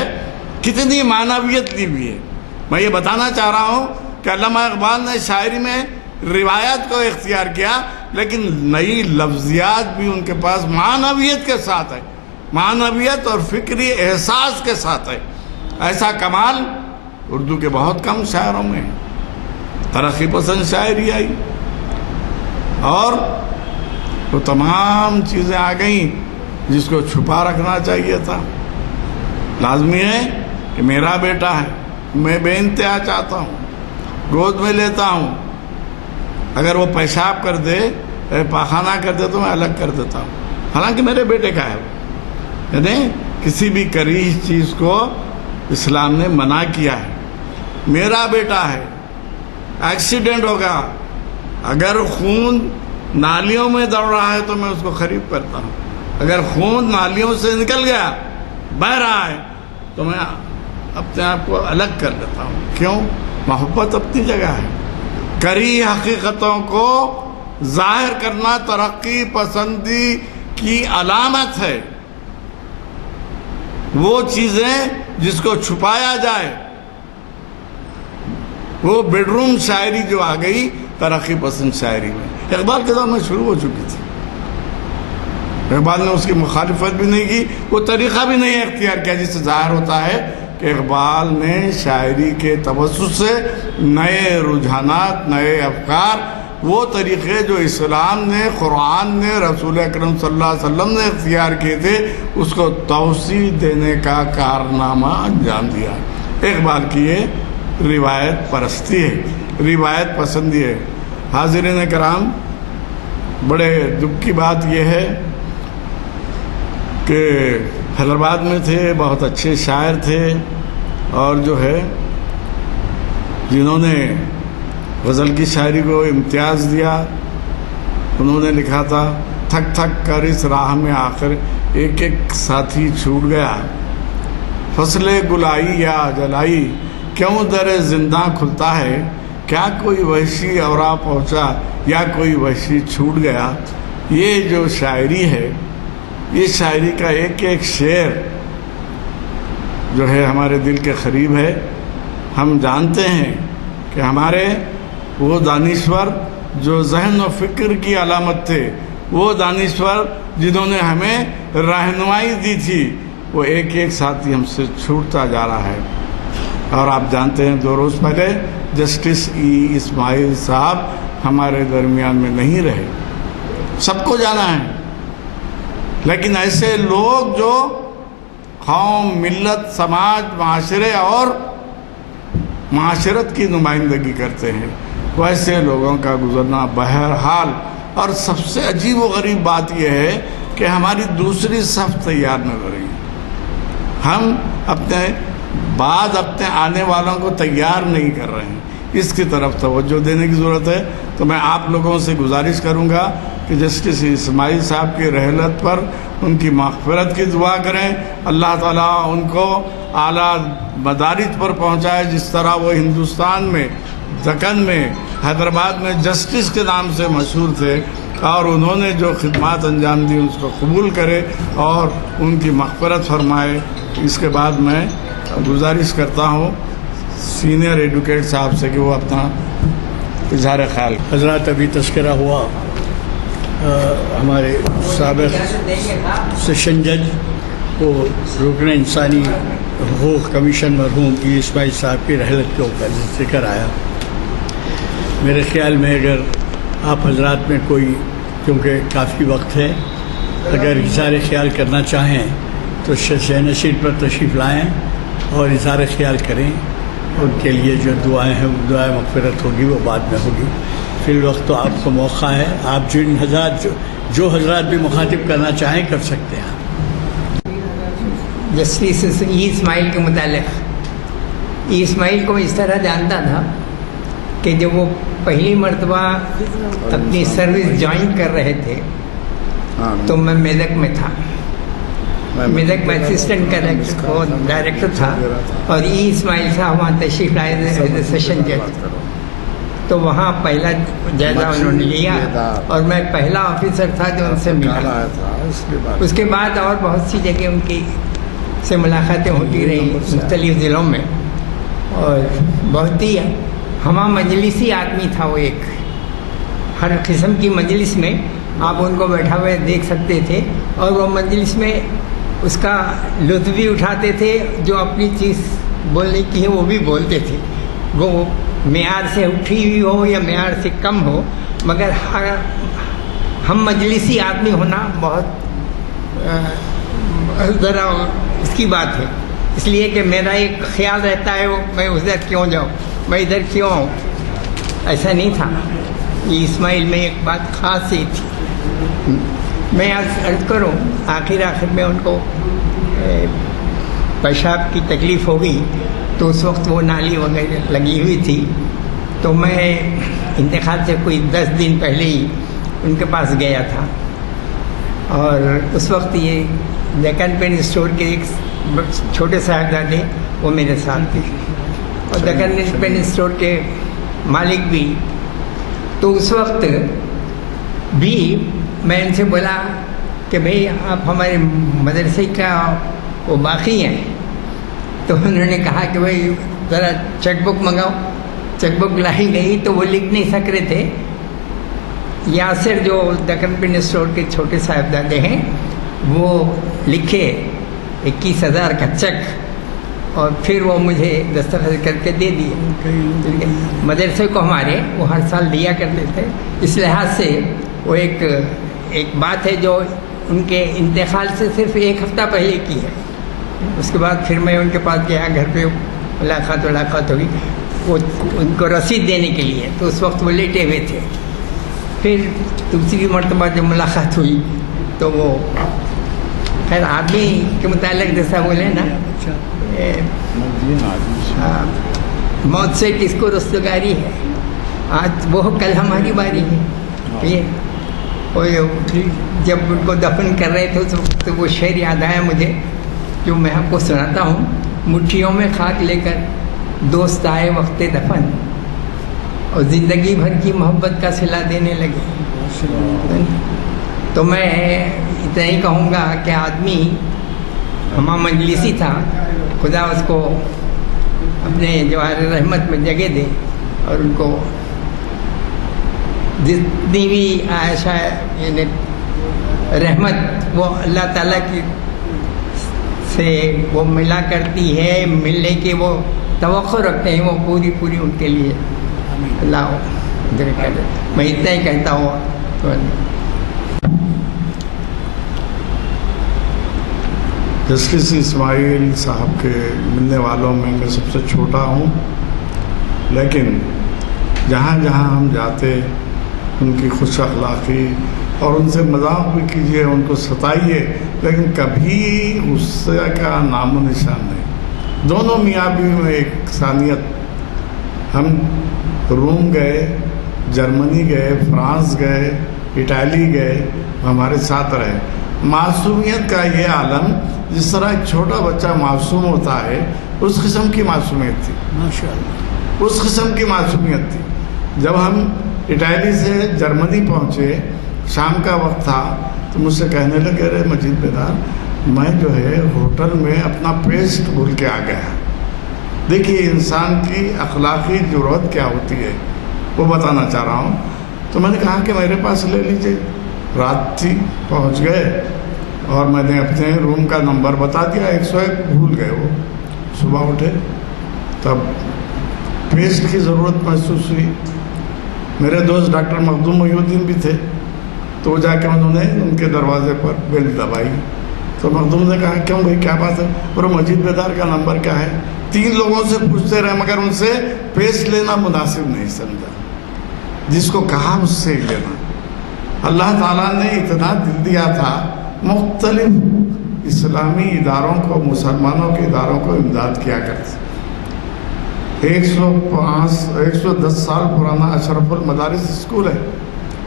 کتنی معنویت لی ہوئی ہے. میں یہ بتانا چاہ رہا ہوں کہ علامہ اقبال نے شاعری میں روایت کو اختیار کیا، لیکن نئی لفظیات بھی ان کے پاس معنویت کے ساتھ ہے، معنویت اور فکری احساس کے ساتھ ہے. ایسا کمال اردو کے بہت کم شاعروں میں ہے. ترقی پسند شاعری آئی اور وہ تمام چیزیں آ گئیں جس کو چھپا رکھنا چاہیے تھا. لازمی ہے کہ میرا بیٹا ہے، میں بے انتہا چاہتا ہوں، گود میں لیتا ہوں. اگر وہ پیشاب کر دے، پاخانہ کر دے تو میں الگ کر دیتا ہوں، حالانکہ میرے بیٹے کا ہے. یعنی کسی بھی کریہ چیز کو اسلام نے منع کیا ہے. میرا بیٹا ہے، ایکسیڈنٹ ہوگا، اگر خون نالیوں میں دوڑ رہا ہے تو میں اس کو قریب کرتا ہوں. اگر خون نالیوں سے نکل گیا، بہہ رہا ہے، تو میں اپنے آپ کو الگ کر لیتا ہوں. کیوں؟ محبت اپنی جگہ ہے. کری حقیقتوں کو ظاہر کرنا ترقی پسندی کی علامت ہے. وہ چیزیں جس کو چھپایا جائے، وہ بیڈ روم شاعری جو آ گئی ترقی پسند شاعری میں، اقبال کے دور میں شروع ہو چکی تھی. اقبال نے اس کی مخالفت بھی نہیں کی، وہ طریقہ بھی نہیں اختیار کیا، جس سے ظاہر ہوتا ہے کہ اقبال نے شاعری کے توسط سے نئے رجحانات، نئے افکار، وہ طریقے جو اسلام نے، قرآن نے، رسول اکرم صلی اللہ علیہ وسلم نے اختیار کیے تھے، اس کو توسیع دینے کا کارنامہ انجام دیا. اقبال کی یہ روایت پرستی ہے، روایت پسندی ہے. حاضرین کرام، بڑے دکھ کی بات یہ ہے کہ حیدرآباد میں تھے، بہت اچھے شاعر تھے، اور جو ہے جنہوں نے غزل کی شاعری کو امتیاز دیا، انہوں نے لکھا تھا، تھک تھک کر اس راہ میں آخر ایک ایک ساتھی چھوٹ گیا، فصل گلائی یا جلائی کیوں در زندہ کھلتا ہے، کیا کوئی وحشی اورا پہنچا یا کوئی وحشی چھوٹ گیا. یہ جو شاعری ہے، یہ شاعری کا ایک ایک شعر جو ہے ہمارے دل کے قریب ہے. ہم جانتے ہیں کہ ہمارے وہ دانشور جو ذہن و فکر کی علامت تھے، وہ دانشور جنہوں نے ہمیں رہنمائی دی تھی، وہ ایک ایک ساتھی ہم سے چھوٹتا جا رہا ہے. اور آپ جانتے ہیں 2 روز پہلے جسٹس اسماعیل صاحب ہمارے درمیان میں نہیں رہے. سب کو جانا ہے، لیکن ایسے لوگ جو قوم، ملت، سماج، معاشرے اور معاشرت کی نمائندگی کرتے ہیں، ویسے لوگوں کا گزرنا بہرحال. اور سب سے عجیب و غریب بات یہ ہے کہ ہماری دوسری صف تیار نہ رہی. ہم اپنے آنے والوں کو تیار نہیں کر رہے ہیں. اس کی طرف توجہ دینے کی ضرورت ہے. تو میں آپ لوگوں سے گزارش کروں گا کہ جسٹس اسماعیل صاحب کی رحلت پر ان کی مغفرت کی دعا کریں. اللہ تعالیٰ ان کو اعلیٰ مدارج پر پہنچائے، جس طرح وہ ہندوستان میں، دکن میں، حیدرآباد میں جسٹس کے نام سے مشہور تھے، اور انہوں نے جو خدمات انجام دی اس کو قبول کرے اور ان کی مغفرت فرمائے. اس کے بعد میں گزارش کرتا ہوں سینئر ایڈوکیٹ صاحب سے کہ وہ اپنا اظہار خیال. حضرات، ابھی تذکرہ ہوا ہمارے سابق سیشن جج کو رکن انسانی حقوق کمیشن مرحوم اسماعیل صاحب کی رحلت کے اوپر ذکر آیا. میرے خیال میں اگر آپ حضرات میں کوئی، کیونکہ کافی وقت ہے، اگر اظہار خیال کرنا چاہیں تو شہنشین پر تشریف لائیں اور اظہار خیال کریں. ان کے لیے جو دعائیں ہیں، وہ دعائیں مغفرت ہوگی، وہ بعد میں ہوگی. فی الوقت تو آپ کو موقع ہے، آپ جن حضرات جو حضرات بھی مخاطب کرنا چاہیں کر سکتے ہیں. جسٹس اسماعیل کے متعلق، اسماعیل کو میں اس طرح جانتا تھا کہ جب وہ پہلی مرتبہ اپنی سروس جوائن کر رہے تھے تو میں میدک میں تھا. میدک میں اسسٹنٹ ڈائریکٹر تھا، اور اسماعیل صاحب وہاں تشریف لائے ایز اے سیشن جج. تو وہاں پہلا جائزہ انہوں نے لیا اور میں پہلا آفیسر تھا جو ان سے ملا. اس کے بعد اور بہت سی جگہ ان کی سے ملاقاتیں ہوتی رہیں مختلف ضلعوں میں، اور بہت ہی ہمہ مجلسی آدمی تھا وہ. ایک ہر قسم کی مجلس میں آپ ان کو بیٹھا ہوئے دیکھ سکتے تھے، اور وہ مجلس میں اس کا لطف بھی اٹھاتے تھے. جو اپنی چیز بولنے کی ہے وہ بھی بولتے تھے، وہ معیار سے اٹھی ہوئی ہو یا معیار سے کم ہو، مگر ہم مجلسی آدمی ہونا بہت ذرا اس کی بات ہے. اس لیے کہ میرا ایک خیال رہتا ہے میں ادھر کیوں جاؤں، میں ادھر کیوں آؤں. ایسا نہیں تھا. یہ اسماعیل میں ایک بات خاص ہی تھی. میں عرض کروں، آخر میں ان کو پیشاب کی تکلیف ہو گئی، تو اس وقت وہ نالی وغیرہ لگی ہوئی تھی. تو میں انتقال سے کوئی 10 دن پہلے ہی ان کے پاس گیا تھا، اور اس وقت یہ ڈکن پین اسٹور کے ایک چھوٹے صاحبزادے وہ میرے ساتھ تھے، اور ڈکن پین اسٹور کے مالک بھی. تو اس وقت بھی میں ان سے بولا کہ بھئی آپ ہمارے مدرسے کا وہ باقی ہیں. تو انہوں نے کہا کہ بھئی ذرا چیک بک منگاؤ. چیک بک لائی گئی تو وہ لکھ نہیں سک رہے تھے. یاسر جو ڈکن پین اسٹور کے چھوٹے صاحبزادے ہیں، وہ لکھے 21,000 کا چیک، اور پھر وہ مجھے دستخط کر کے دے دیے. مدرسے کو ہمارے وہ ہر سال دیا کرتے تھے. اس لحاظ سے وہ ایک بات ہے جو ان کے انتقال سے صرف 1 ہفتہ پہلے کی ہے. اس کے بعد پھر میں ان کے پاس گیا، گھر پہ ملاقات ہوئی وہ ان کو رسید دینے کے لیے. تو اس وقت وہ لیٹے ہوئے تھے. پھر دوسری مرتبہ جب ملاقات ہوئی تو وہ خیر آدمی کے متعلق جیسا بولے نا، موت سے کس کو رستگاری ہے، آج وہ کل ہماری باری ہے. یہ جب ان کو دفن کر رہے تھے اس وقت وہ شعر یاد آیا مجھے، جو میں آپ کو سناتا ہوں. مٹھیوں میں خاک لے کر دوست آئے وقت دفن، اور زندگی بھر کی محبت کا صلہ دینے لگے. تو میں اتنا ہی کہوں گا کہ آدمی ہمارا مجلسی تھا، خدا اس کو اپنے جواہر رحمت میں جگہ دے اور ان کو جتنی بھی عائشہ یعنی رحمت وہ اللہ تعالیٰ کی سے وہ ملا کرتی ہے، ملنے کی وہ توقع رکھتے ہیں، وہ پوری پوری ان کے لیے اللہ ادھر کر. میں اتنا ہی کہتا ہوں. تو جسٹس اسماعیل صاحب کے ملنے والوں میں سب سے چھوٹا ہوں، لیکن جہاں جہاں ہم جاتے ان کی خوش اخلاقی اور ان سے مذاق بھی کیجیے، ان کو ستائیے، لیکن کبھی غصے کا نام و نشان نہیں. دونوں میاں بیوی میں ایک ثانیت. ہم روم گئے، جرمنی گئے، فرانس گئے، اٹالی گئے، ہمارے ساتھ رہے. معصومیت کا یہ عالم، جس طرح ایک چھوٹا بچہ معصوم ہوتا ہے، اس قسم کی معصومیت تھی. ماشاءاللہ. اس قسم کی معصومیت تھی. جب ہم اٹالی سے جرمنی پہنچے، شام کا وقت تھا، تو مجھ سے کہنے لگے، رے مجید بیدار، میں جو ہے ہوٹل میں اپنا پیسٹ بھول کے آ گیا. دیکھیے انسان کی اخلاقی جرأت کیا ہوتی ہے، وہ بتانا چاہ رہا ہوں. تو میں نے کہا کہ میرے پاس لے لیجیے. رات تھی، پہنچ گئے اور میں نے اپنے روم کا نمبر بتا دیا. 101 بھول گئے. وہ صبح اٹھے تب پیسٹ کی ضرورت محسوس ہوئی. میرے دوست ڈاکٹر مخدوم محی الدین بھی تھے، تو وہ جا کے انہوں نے ان کے دروازے پر بیل دبائی. تو مخدوم نے کہا کیوں بھائی کیا بات ہے؟ اور مجید بیدار کا نمبر کیا ہے؟ 3 لوگوں سے پوچھتے رہے مگر ان سے پیسٹ لینا مناسب نہیں سمجھا. جس کو کہا اس سے ہی لینا. اللہ تعالیٰ نے اتنا دل دیا تھا، مختلف اسلامی اداروں کو، مسلمانوں کے اداروں کو امداد کیا کرتے. 110 سال پرانا اشرف المدارس اسکول ہے،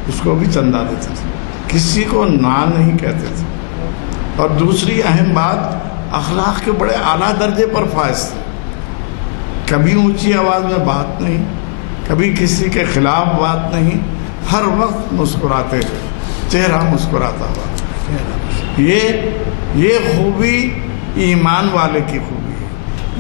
اس کو بھی چندہ دیتے تھے، کسی کو نہ نہیں کہتے تھے. اور دوسری اہم بات، اخلاق کے بڑے اعلیٰ درجے پر فائز تھے. کبھی اونچی آواز میں بات نہیں، کبھی کسی کے خلاف بات نہیں، ہر وقت مسکراتے تھے، چہرہ مسکراتا ہوا. یہ خوبی ایمان والے کی خوبی ہے،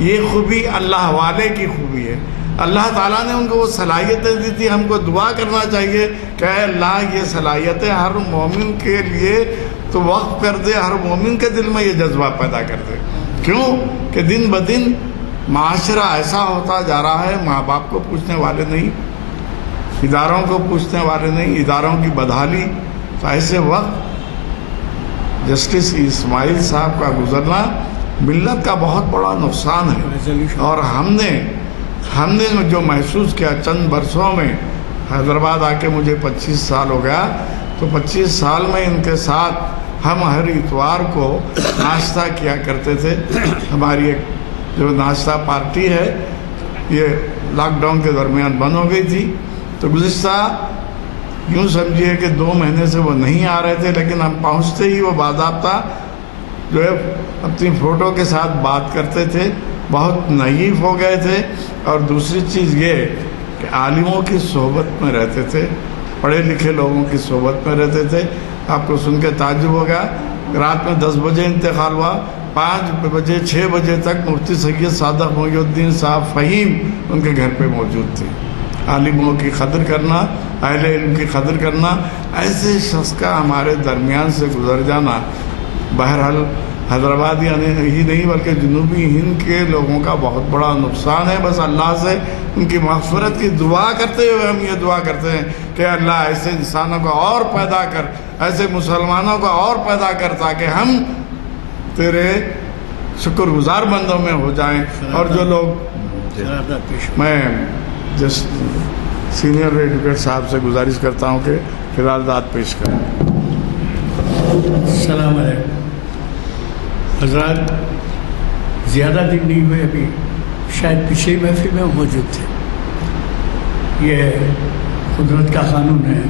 یہ خوبی اللہ والے کی خوبی ہے. اللہ تعالیٰ نے ان کو وہ صلاحیتیں دی تھی. ہم کو دعا کرنا چاہیے کہ اے اللہ یہ صلاحیتیں ہر مومن کے لیے تو وقف کر دے، ہر مومن کے دل میں یہ جذبہ پیدا کر دے. کیوں کہ دن بدن معاشرہ ایسا ہوتا جا رہا ہے، ماں باپ کو پوچھنے والے نہیں، اداروں کو پوچھنے والے نہیں، اداروں کی بدحالی. تو ایسے وقت جسٹس اسماعیل صاحب کا گزرنا ملت کا بہت بڑا نقصان ہے. اور ہم نے جو محسوس کیا چند برسوں میں، حیدرآباد آ کے مجھے 25 سال ہو گیا، تو 25 سال میں ان کے ساتھ ہم ہر اتوار کو ناشتہ کیا کرتے تھے. ہماری ایک جو ناشتہ پارٹی ہے یہ لاک ڈاؤن کے درمیان بند ہو گئی تھی، تو گزشتہ یوں سمجھیے کہ 2 مہینے سے وہ نہیں آ رہے تھے، لیکن ہم پہنچتے ہی وہ باضابطہ جو ہے اپنی فوٹو کے ساتھ بات کرتے تھے. بہت نحیف ہو گئے تھے. اور دوسری چیز یہ کہ عالموں کی صحبت میں رہتے تھے، پڑھے لکھے لوگوں کی صحبت میں رہتے تھے. آپ کو سن کے تعجب ہوگا، رات میں 10 بجے انتقال ہوا، 5 بجے 6 بجے تک مفتی سید صادق محی الدین صاحب فہیم ان کے گھر پہ موجود تھے. عالموں کی قدر کرنا، اہل علم کی قدر کرنا، ایسے شخص کا ہمارے درمیان سے گزر جانا بہرحال حیدرآباد ہی نہیں بلکہ جنوبی ہند کے لوگوں کا بہت بڑا نقصان ہے. بس اللہ سے ان کی مغفرت کی دعا کرتے ہوئے ہم یہ دعا کرتے ہیں کہ اللہ ایسے انسانوں کو اور پیدا کر، ایسے مسلمانوں کو اور پیدا کر، تاکہ ہم تیرے شکر گزار بندوں میں ہو جائیں. اور جو لوگ، میں جس سینئر ایڈوکیٹ صاحب سے گزارش کرتا ہوں کہ خراجات پیش کریں. السلام علیکم حضرات. زیادہ دن نہیں ہوئے، ابھی شاید پچھلی محفل میں موجود تھے. یہ قدرت کا قانون ہے،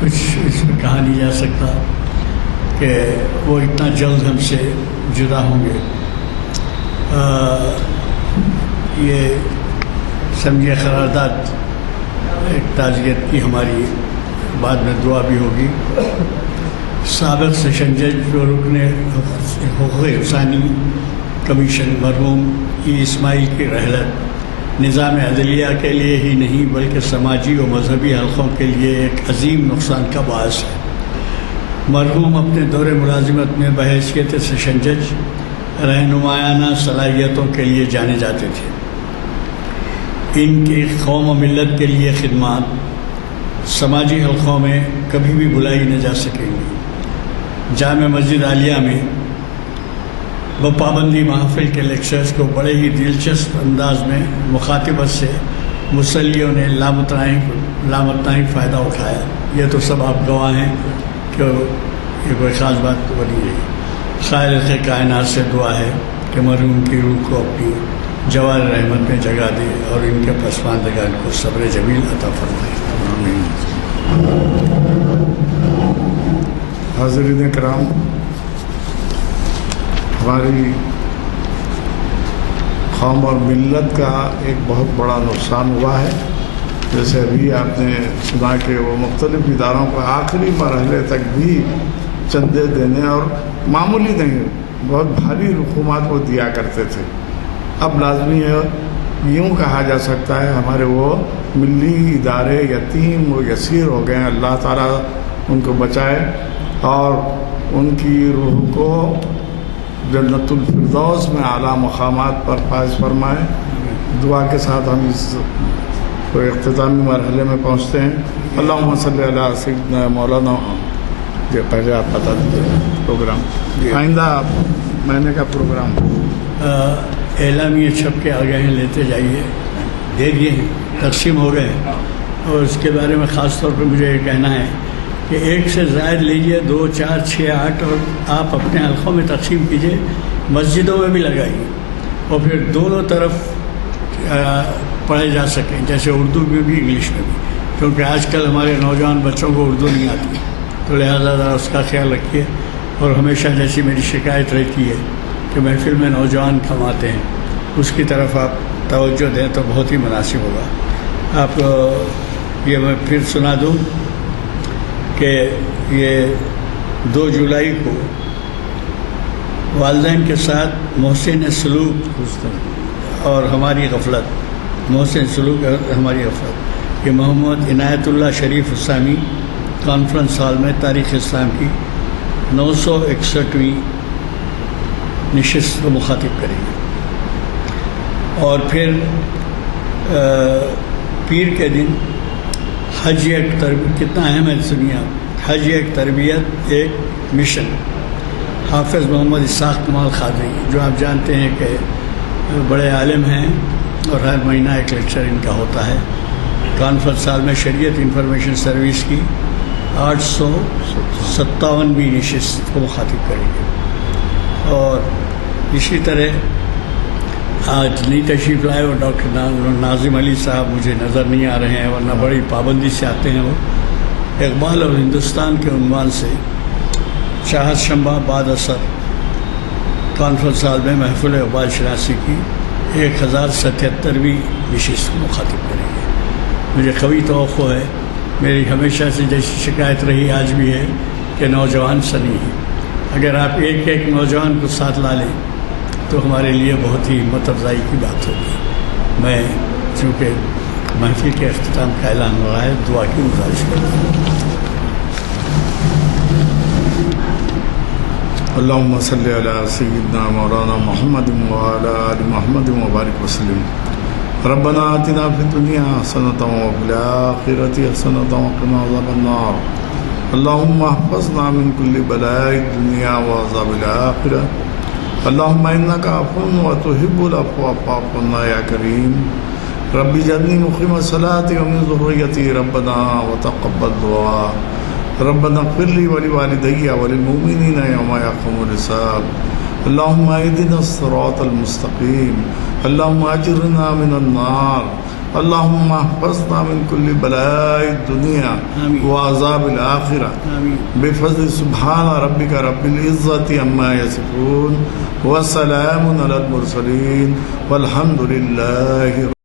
کچھ اس میں کہا نہیں جا سکتا کہ وہ اتنا جلد ہم سے جدا ہوں گے. یہ سمجھے قرارداد ایک تعزیت کی ہماری، بعد میں دعا بھی ہوگی. سابق سیشن جج جو رکن حقوق انسانی کمیشن مرحوم اسماعیل کی رحلت نظام عدلیہ کے لیے ہی نہیں بلکہ سماجی و مذہبی حلقوں کے لیے ایک عظیم نقصان کا باعث ہے۔ مرحوم اپنے دور ملازمت میں بحیثیت سیشن جج رہنمایانہ صلاحیتوں کے لیے جانے جاتے تھے۔ ان کی قوم و ملت کے لیے خدمات سماجی حلقوں میں کبھی بھی بھلائی نہ جا سکیں گی۔ جامع مسجد عالیہ میں بپابندی محافل کے لیکچرز کو بڑے ہی دلچسپ انداز میں مخاطبت سے مسلیوں نے لامتناہی فائدہ اٹھایا۔ یہ تو سب آپ گواہ ہیں کہ یہ کوئی خاص بات تو بنی رہی۔ خالق کائنات سے دعا ہے کہ مرحوم کی روح کو اپنی جوار رحمت میں جگہ دے اور ان کے پسماندگان کو صبر جمیل عطا فرمائے۔ حاضرین کرام، ہماری قوم اور ملت کا ایک بہت بڑا نقصان ہوا ہے۔ جیسے ابھی آپ نے سنا کہ وہ مختلف اداروں کو آخری مرحلے تک بھی چندے دینے اور معمولی نہیں بہت بھاری رقومات وہ دیا کرتے تھے۔ اب لازمی ہے، یوں کہا جا سکتا ہے، ہمارے وہ ملی ادارے یتیم و یسیر ہو گئے ہیں۔ اللہ تعالیٰ ان کو بچائے اور ان کی روح کو جنت الفردوس میں اعلیٰ مقامات پر فائز فرمائے۔ دعا کے ساتھ ہم اس کو اختتامی مرحلے میں پہنچتے ہیں۔ اللہم صلی علی سیدنا مولانا۔ یہ پہلے آپ بتا دیجیے پروگرام آئندہ مہینے کا پروگرام اعلامیہ چھپ کے آگے ہیں، لیتے جائیے، دے دیے ہیں، تقسیم ہو گئے ہیں۔ اور اس کے بارے میں خاص طور پہ مجھے یہ کہنا ہے کہ 1 سے زائد لیجئے، 2، 4، 6، 8 اور آپ اپنے حلقوں میں تقسیم کیجئے، مسجدوں میں بھی لگائیے اور پھر دونوں طرف پڑھے جا سکیں، جیسے اردو میں بھی انگلش میں بھی، کیونکہ آج کل ہمارے نوجوان بچوں کو اردو نہیں آتی، تو لہٰذا ذرا اس کا خیال رکھیے۔ اور ہمیشہ جیسی میری شکایت رہتی ہے کہ محفل میں نوجوان کم آتے ہیں، اس کی طرف آپ توجہ دیں تو بہت ہی مناسب ہوگا۔ آپ یہ میں پھر سنا دوں کہ یہ 2 جولائی کو والدین کے ساتھ محسن سلوک اور ہماری غفلت، محسن سلوک اور ہماری غفلت، یہ محمد عنایت اللہ شریف اسلامی کانفرنس ہال میں تاریخ اسلام کی 961ویں نشست کو مخاطب کریں گے۔ اور پھر پیر کے دن حج ایک تربیت، کتنا اہم ہے سنیے، حج ایک تربیت ایک مشن، حافظ محمد اسحاق کمال قادری، جو آپ جانتے ہیں کہ بڑے عالم ہیں اور ہر مہینہ ایک لیکچر ان کا ہوتا ہے۔ کانفرنس ہال میں شریعت انفارمیشن سروس کی 857ویں نشست کو مخاطب کریں گے۔ اور اسی طرح آج نئی تشریف لائے اور ڈاکٹر ناظم علی صاحب مجھے نظر نہیں آ رہے ہیں، ورنہ بڑی پابندی سے آتے ہیں وہ، اقبال اور ہندوستان کے عنوان سے چاہت شنبہ بعد اثر کانفرنس ہال میں محفل اقبال شناسی کی 1077ویں نشست کو مخاطب کریں گے۔ مجھے قوی توقع ہے، میری ہمیشہ سے جیسی شکایت رہی آج بھی ہے کہ نوجوان سنی ہے، اگر آپ ایک ایک نوجوان کو ساتھ لا لیں تو ہمارے لیے بہت ہی ہمت افزائی کی بات ہوگی۔ میں چونکہ محفل کے اختتام کا اعلان ہو رہا ہے، دعا کی گزارش کرتا ہوں۔ اللہم صلی علی سیدنا مولانا محمد وعلی آل محمد وبارک وسلم۔ ربنا آتنا فی الدنیا حسنۃ وفی الآخرۃ حسنۃ وقنا عذاب النار۔ اللہم احفظنا من کل بلاء الدنیا وعذاب الآخرہ۔ اللہم انک عفو وتحب العفو فاعف عنا یا کریم۔ رب اجعلنی مقیم الصلاۃ ومن ذریتی ربنا وتقبل دعا۔ ربنا اغفر لي ولوالدي وللمؤمنين يوم يقوم الحساب۔ اللهم اهدنا الصراط المستقيم۔ اللهم اجرنا من النار۔ اللهم احفظنا من كل بلاء الدنيا وعذاب الآخرة بفضل سبحان ربك رب العزة عما يصفون وسلام على المرسلين والحمد لله